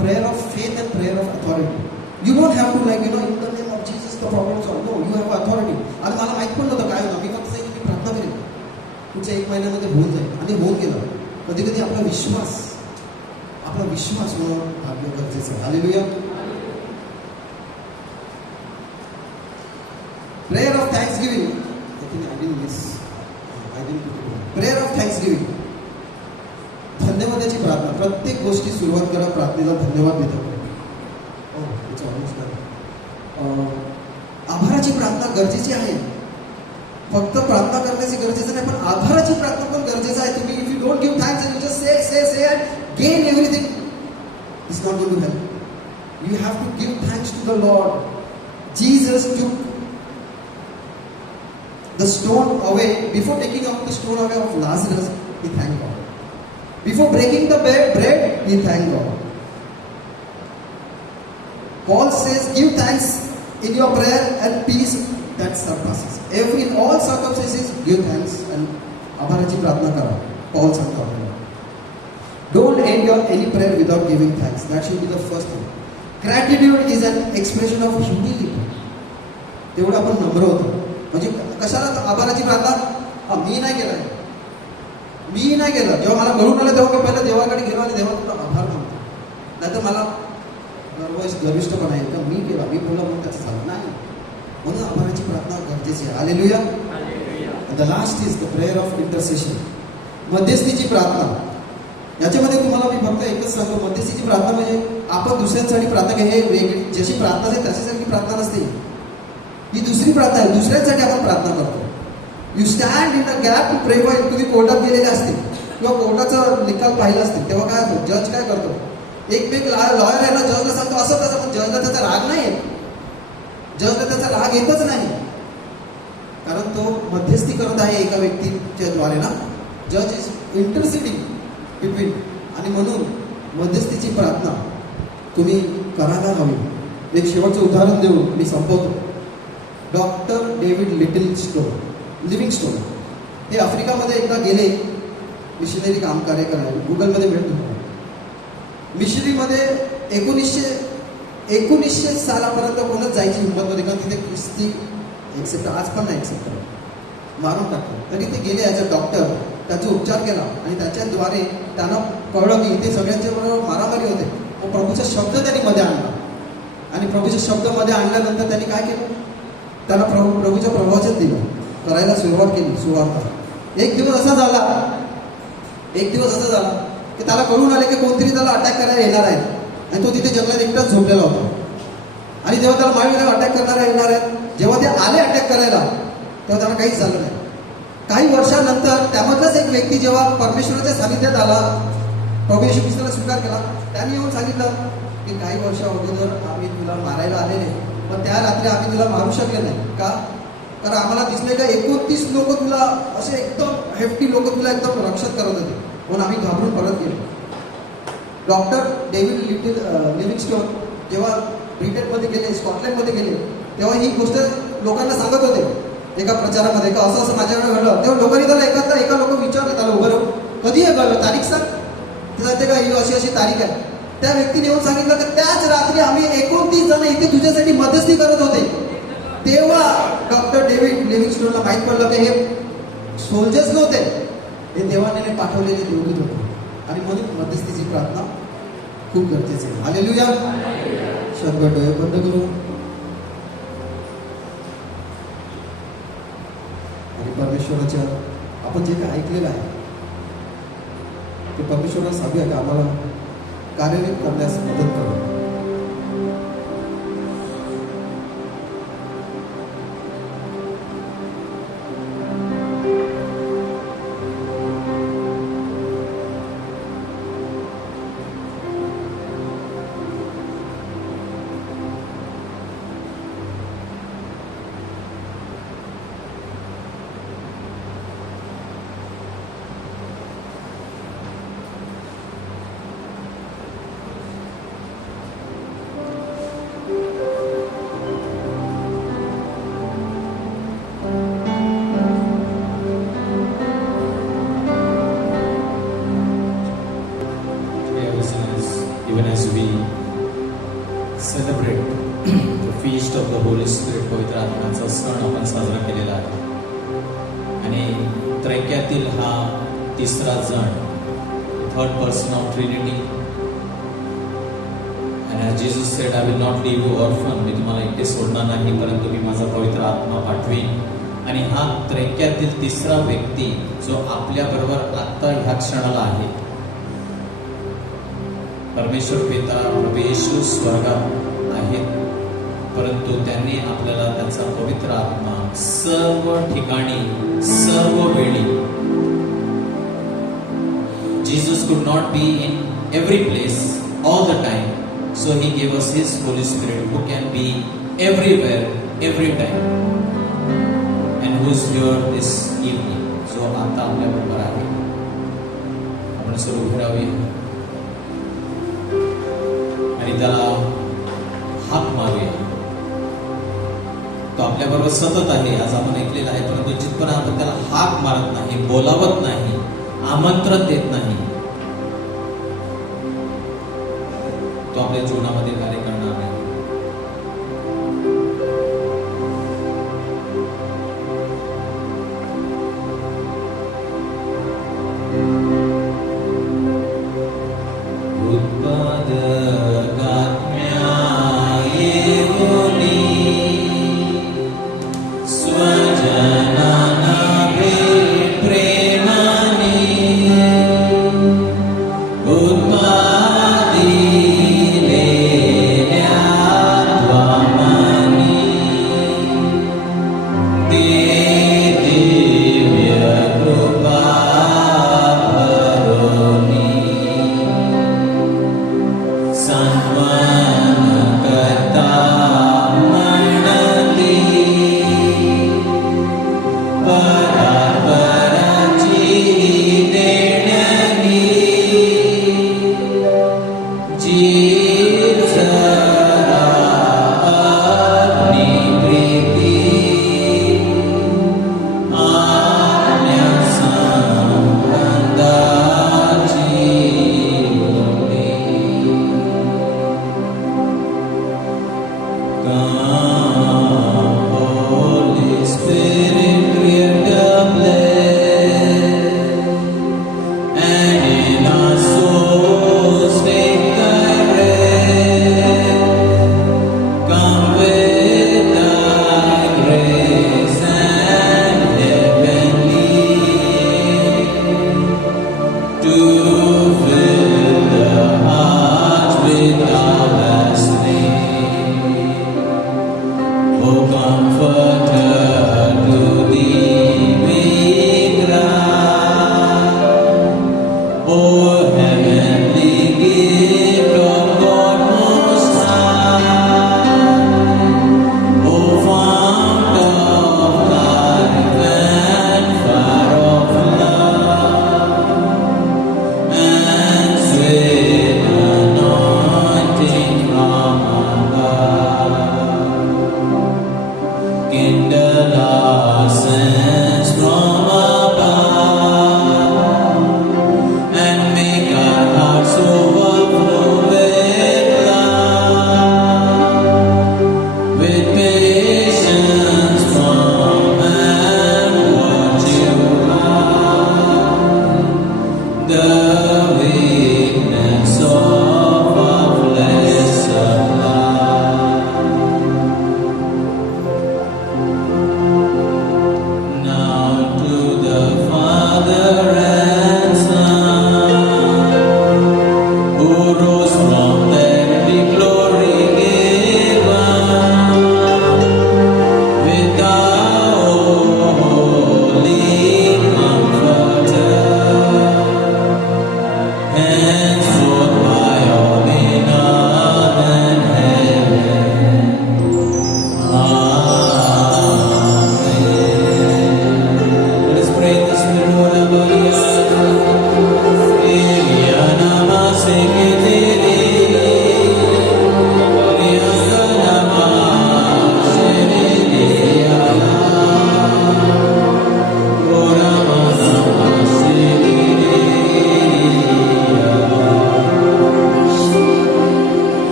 prayer of faith and prayer of authority. You don't have to in the name of Jesus the problem solve. No, you have authority. आणि मला माहित पण नव्हतं काय होतं. मी फक्त सांगितलं मी प्रार्थना करेन, पुढच्या 1 महिन्यामध्ये होऊन जाईल. आणि होऊन गेलं. कधी कधी आपला विश्वास होणं भाग्य गरजेचं आहे. Hallelujah. Prayer of thanksgiving. Prayer of thanksgiving. धन्यवादाची प्रार्थना. प्रत्येक गोष्टी सुरुवात करा प्रार्थनेला धन्यवाद देतो. आभाराची प्रार्थना गरजेची आहे. फक्त प्रार्थना करण्याची गरजेचं नाही, पण आभाराची प्रार्थना पण गरजेचं आहे. तुम्ही if you don't give thanks and you just say and gain everything, it's not going to help. You have to give thanks to the Lord. Jesus took the stone away. Before taking out the stone away of Lazarus, he thanked God. Before breaking the bread, he thanked God. Paul says, give thanks in your prayer and peace that surpasses. In all circumstances, give thanks and आभाराची प्रार्थना करा. Paul सांगतो आपल्याला. Don't end your any prayer without giving thanks. That should be the first thing. Gratitude is an expression of humility. तेवढं आपण नम्र होतो. म्हणजे कशाला आभाराची प्रार्थना? मी नाही केलं. जेव्हा मला घडून आलं तेव्हा मी पहिलं देवाकडे गेलो आणि देवा तुला आभार मानतो. नाहीतर मला गर्विष्ठपणा आहे का मी केला, मी बोलला म्हणून त्याचं झालं नाही. म्हणून आभाराची प्रार्थना गरजेची आहे. Hallelujah. The last is the prayer of intercession. मध्यस्थीची प्रार्थना. याच्यामध्ये तुम्हाला मी फक्त एकच सांगतो, मध्यस्थीची प्रार्थना म्हणजे आपण दुसऱ्यांसाठी प्रार्थना हे वेगळी जशी प्रार्थना आहे त्याच्यासाठी प्रार्थना नसते. ही दुसरी प्रार्थना आहे. दुसऱ्यांसाठी आपण प्रार्थना करतो. You stand in the gap to pray for. तुम्ही कोर्टात गेलेले असतील किंवा कोर्टाचा निकाल पाहिला असतील तेव्हा काय होतं, जज काय करतो, एक लॉयर आहे ना, जजला सांगतो असं तसं, पण जजला त्याचा राग नाही येत. जजला त्याचा राग येतच नाही, कारण तो मध्यस्थी करत आहे एका व्यक्तीच्या द्वारे ना. जज इज इंटरसिडिंग बिटवीन. आणि म्हणून मध्यस्थीची प्रार्थना तुम्ही करायला हवी. एक शेवटचं उदाहरण देऊन मी संपवतो. डॉक्टर डेव्हिड लिव्हिंगस्टोन हे आफ्रिकामध्ये एकदा गेले मिशनरी कार्य करायला. गुगलमध्ये मिळतो. मिशनरीमध्ये 1919 सालापर्यंत कोणच जायची हिंमत नव्हती, कारण तिथे ख्रिस्ती एक्सेप्ट आज पण नाही एक्सेप्ट करत, मारून टाकतो. तरी ते गेले ॲज अ डॉक्टर, त्याचा उपचार केला आणि त्याच्याद्वारे त्यांना कळलं की इथे सगळ्यांच्या बरोबर मारामारी होते. व प्रभूचा शब्द त्यांनी मध्ये आणला आणि प्रभूच्या शब्द मध्ये आणल्यानंतर त्यांनी काय केलं, त्यांना प्रभूच्या प्रवचन दिलं, करायला सुरुवात केली. सुवार्ता. एक दिवस असा झाला की त्याला कळून आले की कोणतरी त्याला अटॅक करायला येणार आहे आणि तो तिथे जंगलात एकटाच झोपलेला होता. आणि जेव्हा त्याला माहिती अटॅक करणारा येणार आहे, जेव्हा ते आले अटॅक करायला तेव्हा त्याला काहीच झालं नाही. काही वर्षानंतर त्यामधलाच एक व्यक्ती जेव्हा परमेश्वराच्या सानिध्यात आला, प्रभू येशू ख्रिस्ताला स्वीकार केला, त्यांनी येऊन सांगितलं की काही वर्ष अगोदर आम्ही तुला मारायला आलेले, पण त्या रात्री आम्ही तुला मारू शकले नाही. का? कारण आम्हाला दिसले का 29 लोक तुला असे एकदम हेफ्टी लोक तुला एकदम रक्षण करत होते, म्हणून आम्ही घाबरून परत गेलो. डॉक्टर डेव्हिड लिव्हिंगस्टोन जेव्हा ब्रिटनमध्ये गेले, स्कॉटलंडमध्ये गेले, तेव्हा ही गोष्ट लोकांना सांगत होते एका प्रचारामध्ये का असं असं माझ्याकडे घडलं. तेव्हा लोकांनी त्याला एका लोक विचारलं त्याला, उभं राहून कधी हे घडलं, तारीख सांग. ते सांगते का ही अशी अशी तारीख आहे. त्या व्यक्तीने येऊन सांगितलं की त्याच रात्री आम्ही 29 जण इथे तुझ्यासाठी मध्यस्थी करत होते. तेव्हा डॉक्टर डेव्हिड लिव्हिंगस्टोनला माहीत पडलं की हे सोल्जर्स नव्हते, हे देवाने पाठवलेले देवदूत होते. आणि म्हणून मध्यस्थीची प्रार्थना खूप गरजेची आहे. हालेलुया. शब्द डोळे बंद करू आणि परमेश्वराच्या आपण जे काय ऐकलेलं आहे ते परमेश्वराला सांगूया का आम्हाला कार्यान्वित करण्यास मदत करू. त्रैक्यातील हा तिसरा जण, third person of Trinity. And as Jesus said, I will not leave you orphan. मी तुम्हाला एकटे सोडणार नाही, परंतु मी माझा पवित्र आत्मा पाठवीन. आणि हा त्रैक्यातील तिसरा व्यक्ती जो आपल्या बरोबर आता ह्या क्षणाला आहे. परमेश्वर पिता प्रभू येशू स्वर्गात आहेत, परंतु त्यांनी आपल्याला त्यांचा पवित्र आत्मा सर्व ठिकाणी सर्व वेळी. Jesus could not be in every place all the time, so he gave us his Holy Spirit who can be everywhere every time, and who is here this evening. So आता आपल्या बरोबर आहे. आपण सर्व उभे राहूया आणि त्याला हाक मारूया. तो आपल्या बरोबर सतत आहे, आज आपण ऐकलेलं आहे, परंतु जिथपर्यंत आपण त्याला हाक मारत नाही, बोलावत नाही, आमंत्रण देत नाही, तो आपल्या जीवनामध्ये कार्य करणार नाही.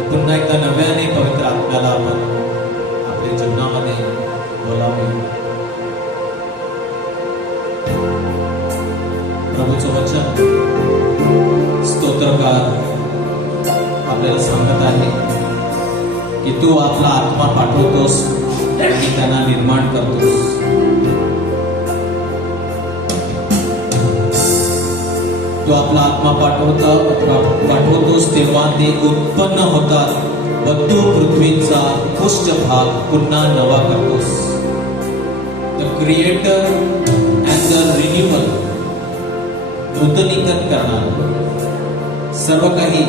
पुन्हा एकदा नव्याने पवित्र आत्म्याला आपण आपल्या जीवनामध्ये बोलावे. प्रभूचं वचन स्तोत्रकार आपल्याला सांगत आहे की तू आपला आत्मा पाठवतोस आणि त्यांना निर्माण करतोस. तू आपला आत्मा पाठवतोस तेव्हा ते उत्पन्न होतात व तू पृथ्वीचा पृष्ठभाग पुन्हा नवा करतोस. The creator and the renewal, नूतनीकरण करणार, सर्व काही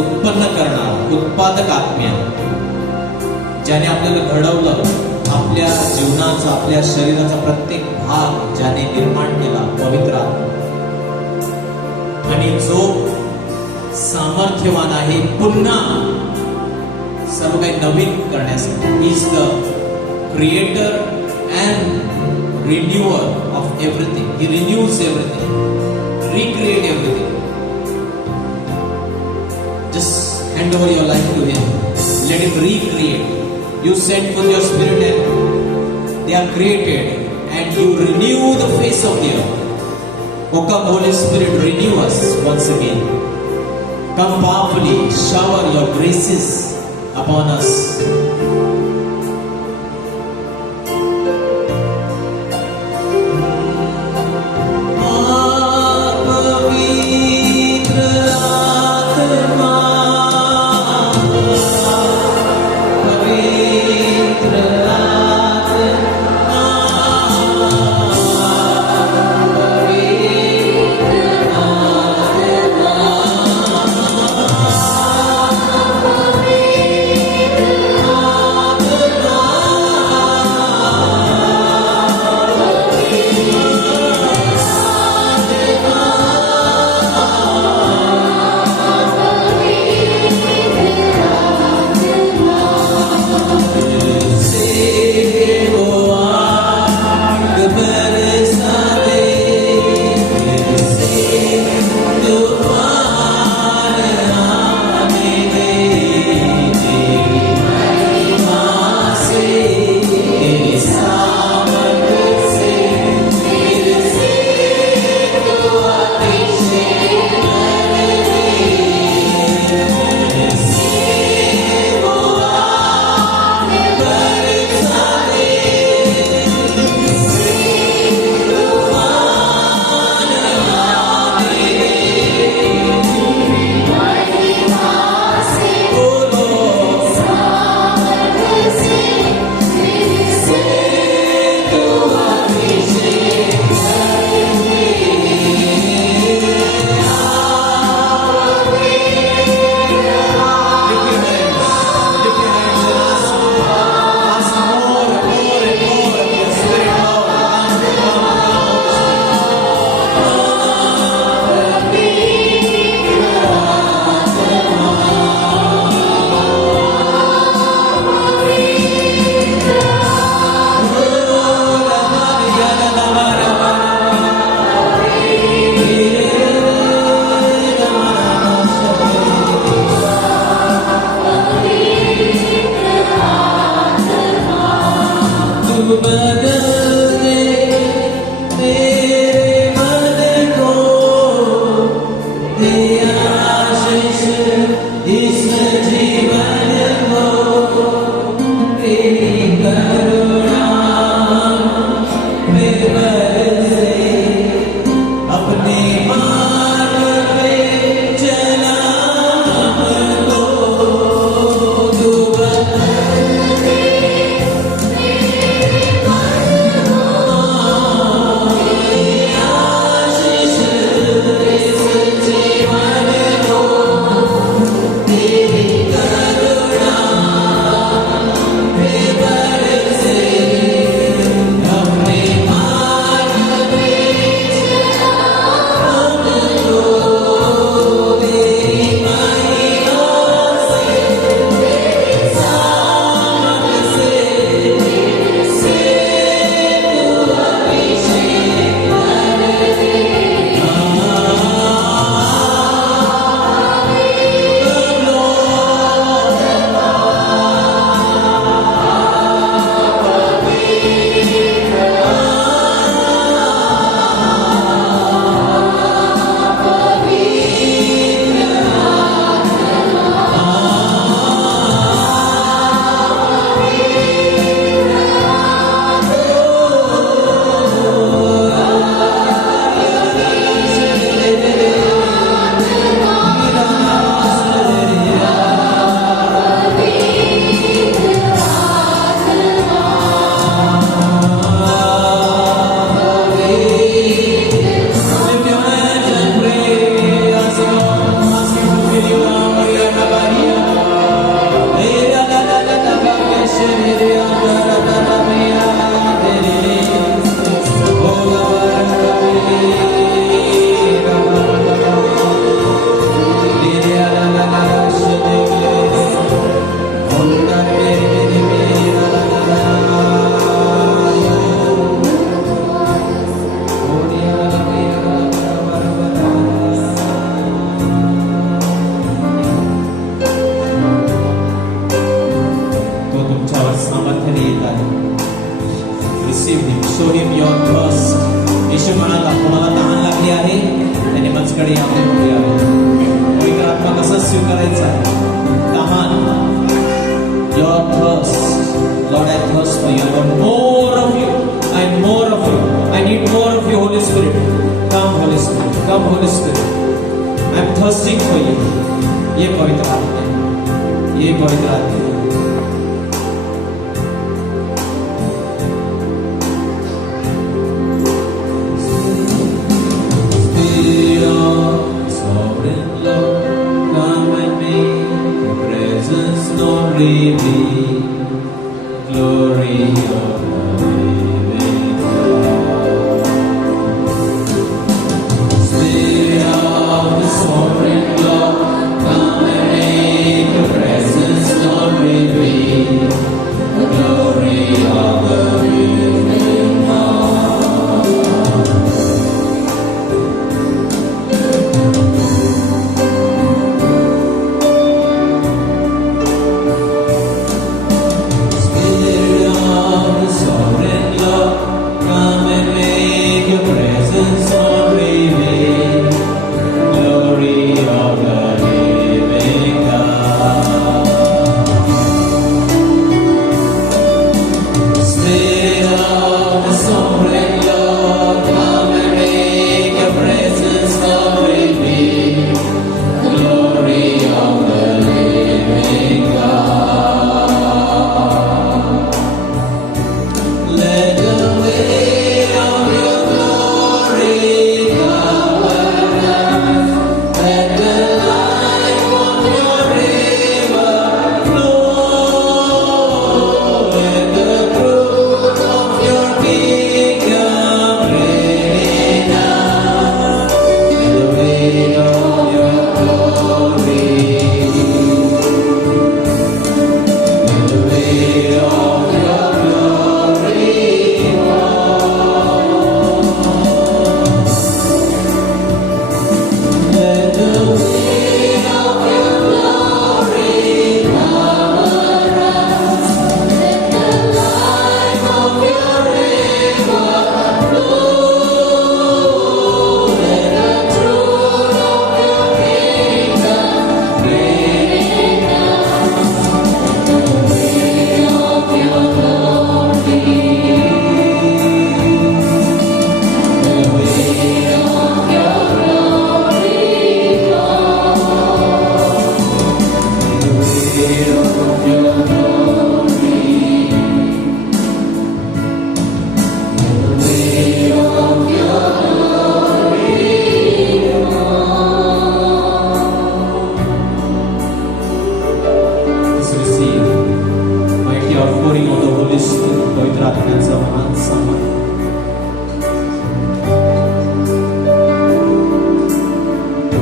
उत्पन्न करणार उत्पादक आत्म्या, ज्याने आपल्याला घडवलं, आपल्या जीवनाचा आपल्या शरीराचा प्रत्येक भाग ज्याने निर्माण केला, पवित्र आत्मा, आणि जो सामर्थ्यवान आहे पुन्हा सर्व काही नवीन करण्यासाठी. Is the creator and renewer of everything. He renews everything, recreate everything. Just hand over your life to Him. Let Him recreate. You send forth your spirit and they are created and you renew the face of the earth. Oh come Holy Spirit, renew us once again. Come powerfully, shower your graces upon us. Amen. स्वीकारायचा आहे. Come on, your thirst, Lord, I thirst for you. I want more of you. I need more of you. I need more of you, Holy Spirit. Come, Holy Spirit. Come, Holy Spirit. I'm thirsting for you. ये पवित्र आत्मा है. ये पवित्र आत्मा है. Reveal glory of the living God. Spirit of the sovereign Lord, come and make your presence known. Reveal the glory of the living God.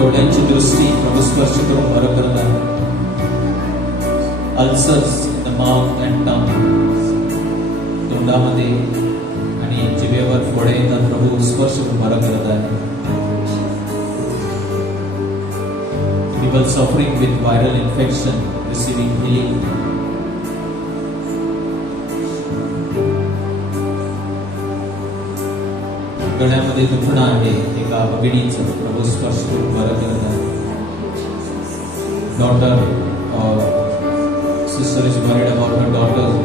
डोळ्यांची दृष्टी प्रभू स्पर्श करून बरं करत आहे. अल्सर्स द माउथ अँड टंग, तोंडामध्ये आणि जिभेवर फोडे येतात, प्रभू स्पर्श करून बरं करत आहे. People suffering with viral infection receiving healing. गळ्यामध्ये दुखणं आहे, एका भगिनीचं प्रभू स्पर्श करून बरं करत आहे. Daughter or sister is worried about her daughter's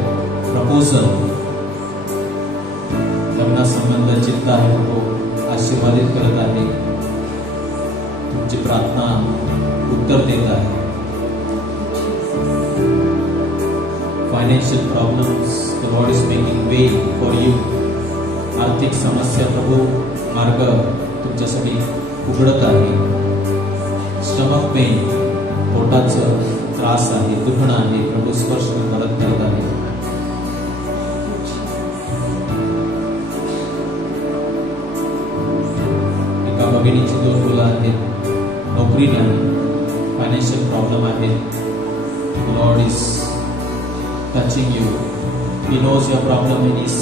proposal. लग्ना संबंध चिंता आहे, प्रभू आशीर्वादित करत आहे. तुमची प्रार्थना उत्तर देत आहे. Financial problems, the Lord is making way for you. आर्थिक समस्या, प्रभू मार्ग तुमच्यासाठी उघडत आहे. स्टमक पेन, पोटाचं त्रास आहे, दुखणं आहे, प्रभू स्पर्श मदत करत आहे. एका भगिनीची 2 मुलं आहेत, नोकरी नाही, फायनान्शियल प्रॉब्लेम आहे. Lord is touching you. He knows your problem and is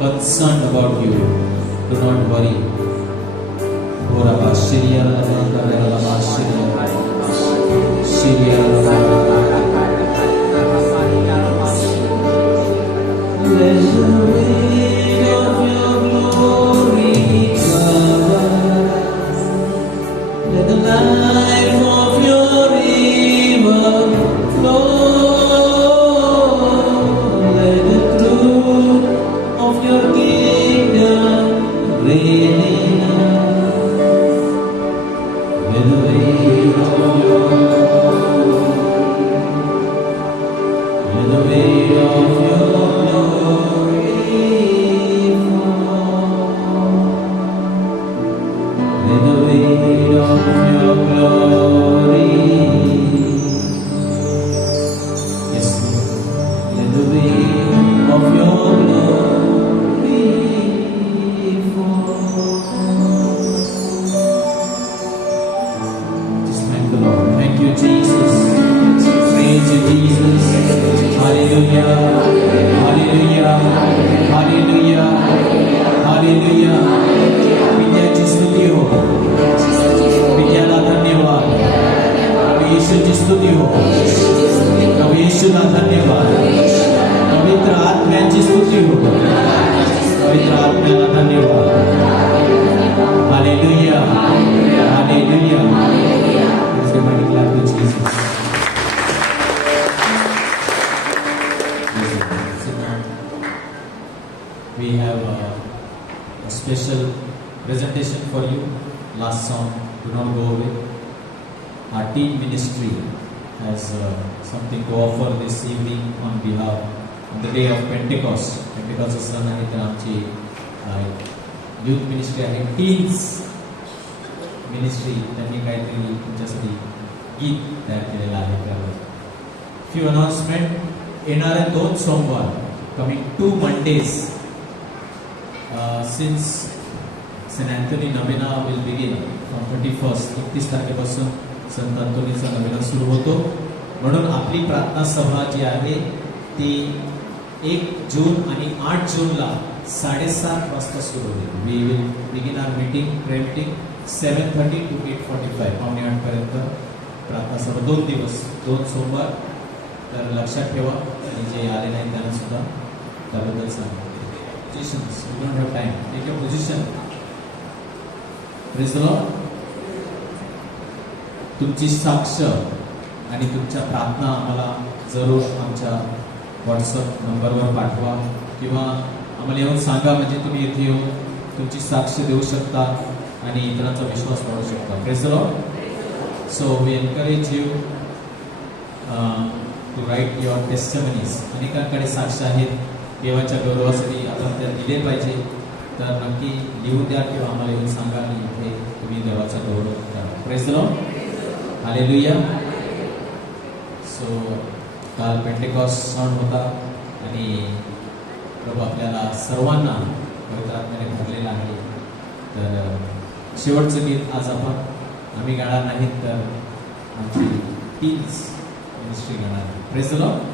concerned about you. Do not worry. Ora Syria la Syria. Syria let the weight of your glory cover. Let the life of your you, Jesus. Praise you, Jesus. Hallelujah. Hallelujah. Hallelujah. Hallelujah. विद्याची स्तुती हो. विद्याला धन्यवाद. प्रभु येशूची स्तुती हो. प्रभु येशूला धन्यवाद. पवित्र आत्म्याची स्तुती हो. पवित्र आत्म्याला धन्यवाद. Hallelujah. Hallelujah. Let's give a clap to Jesus. Sit down. We have a special presentation for you. Last song, do not go away. Our teen ministry has something to offer this evening on behalf on the day of Pentecost. Pentecost सण आहे तर आमची youth ministry आहे, teens ministry त्यांनी काहीतरी तुमच्यासाठी गीत तयार केलेलं आहे. त्यावर few announcement. येणाऱ्या 2 सोमवार, coming 2 Mondays, since St. Anthony Novena will begin from 31st, 31 तारखेपासून संत अंतोनीचा नवेना सुरू होतो. म्हणून आपली प्रार्थना सभा जी आहे ती 1 जून आणि 8 जूनला 7:30 वाजता सुरू होईल. We will begin our meeting, prayer meeting 7:30 to 8:45, 7:45 पर्यंत प्रार्थना सभा. 2 दिवस, 2 सोमवार. तर लक्षात ठेवा आणि जे आले नाही त्यांना सुद्धा त्याबद्दल सांगा. Positions, we don't have time. Take your position. Praise the Lord. तुमची साक्ष आणि तुमच्या प्रार्थना आम्हाला जरूर आमच्या व्हॉट्सअप नंबरवर पाठवा किंवा आम्हाला येऊन सांगा, म्हणजे तुम्ही इथे येऊन तुमची साक्ष देऊ शकता आणि इतरांचा विश्वास वाढवू शकता. Praise the Lord. So we encourage you to write your testimonies. अनेकांकडे साक्ष आहेत, देवाच्या गौरवासाठी आपण त्या दिले पाहिजे. तर नक्की लिहून द्या किंवा आम्हाला येऊन सांगा आणि इथे तुम्ही देवाचा गौरव करा. Praise the Lord. Hallelujah. So काल पेंटेकॉस्ट सण होता आणि प्रभू आपल्याला सर्वांना पवित्र आत्म्याने भरलेला आहे. तर शेवटचं गीत आज आम्ही गाणार नाहीत तर आमची टीन्स मिनिस्ट्री गाणार. Praise the Lord.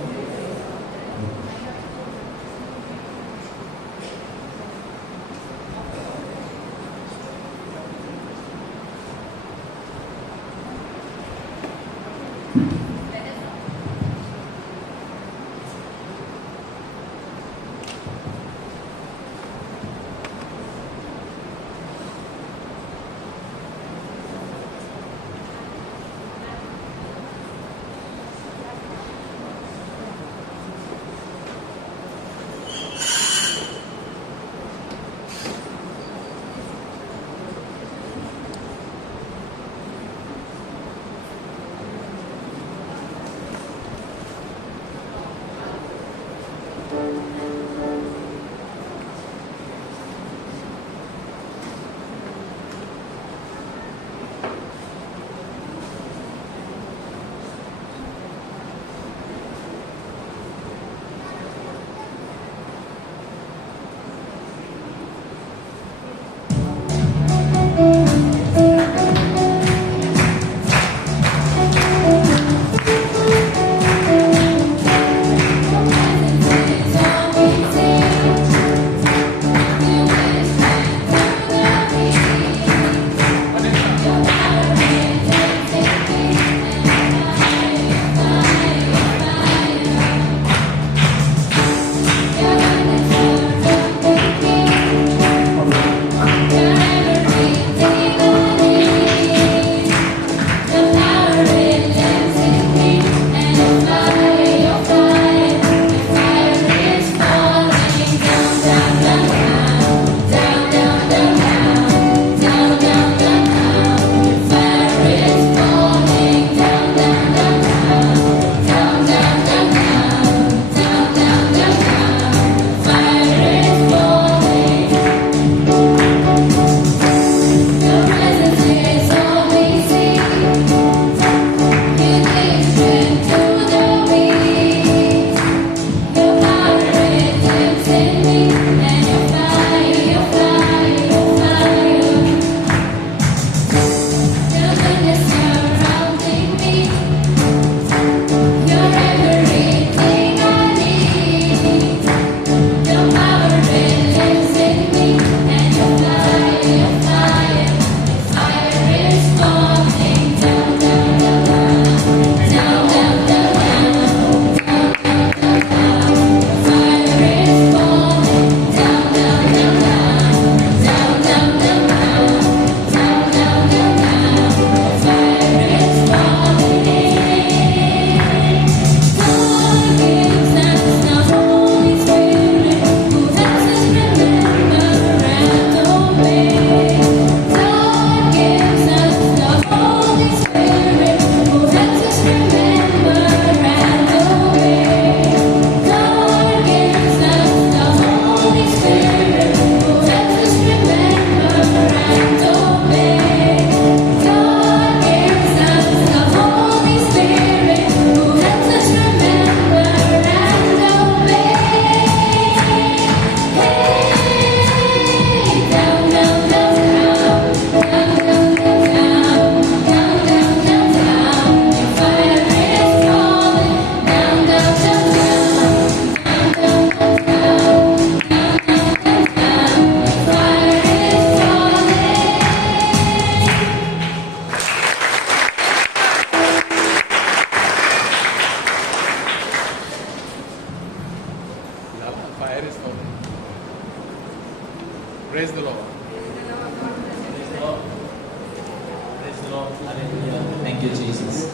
Thank you, Jesus.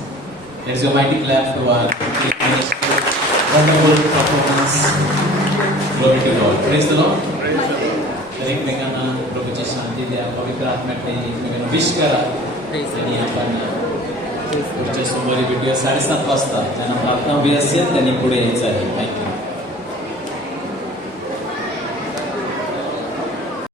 Let's give a mighty clap to our wonderful performance. Glory to God. Praise the Lord. तर एकमेकांना प्रभूची शांती द्या, पवित्र आत्म्याकडे एकमेकांना विश करा आणि आपण पुढच्या सोमवारी भेटूया 7:30 वाजता. ज्यांना प्रार्थना हवी असेल त्यांनी पुढे यायचं आहे. थँक्यू.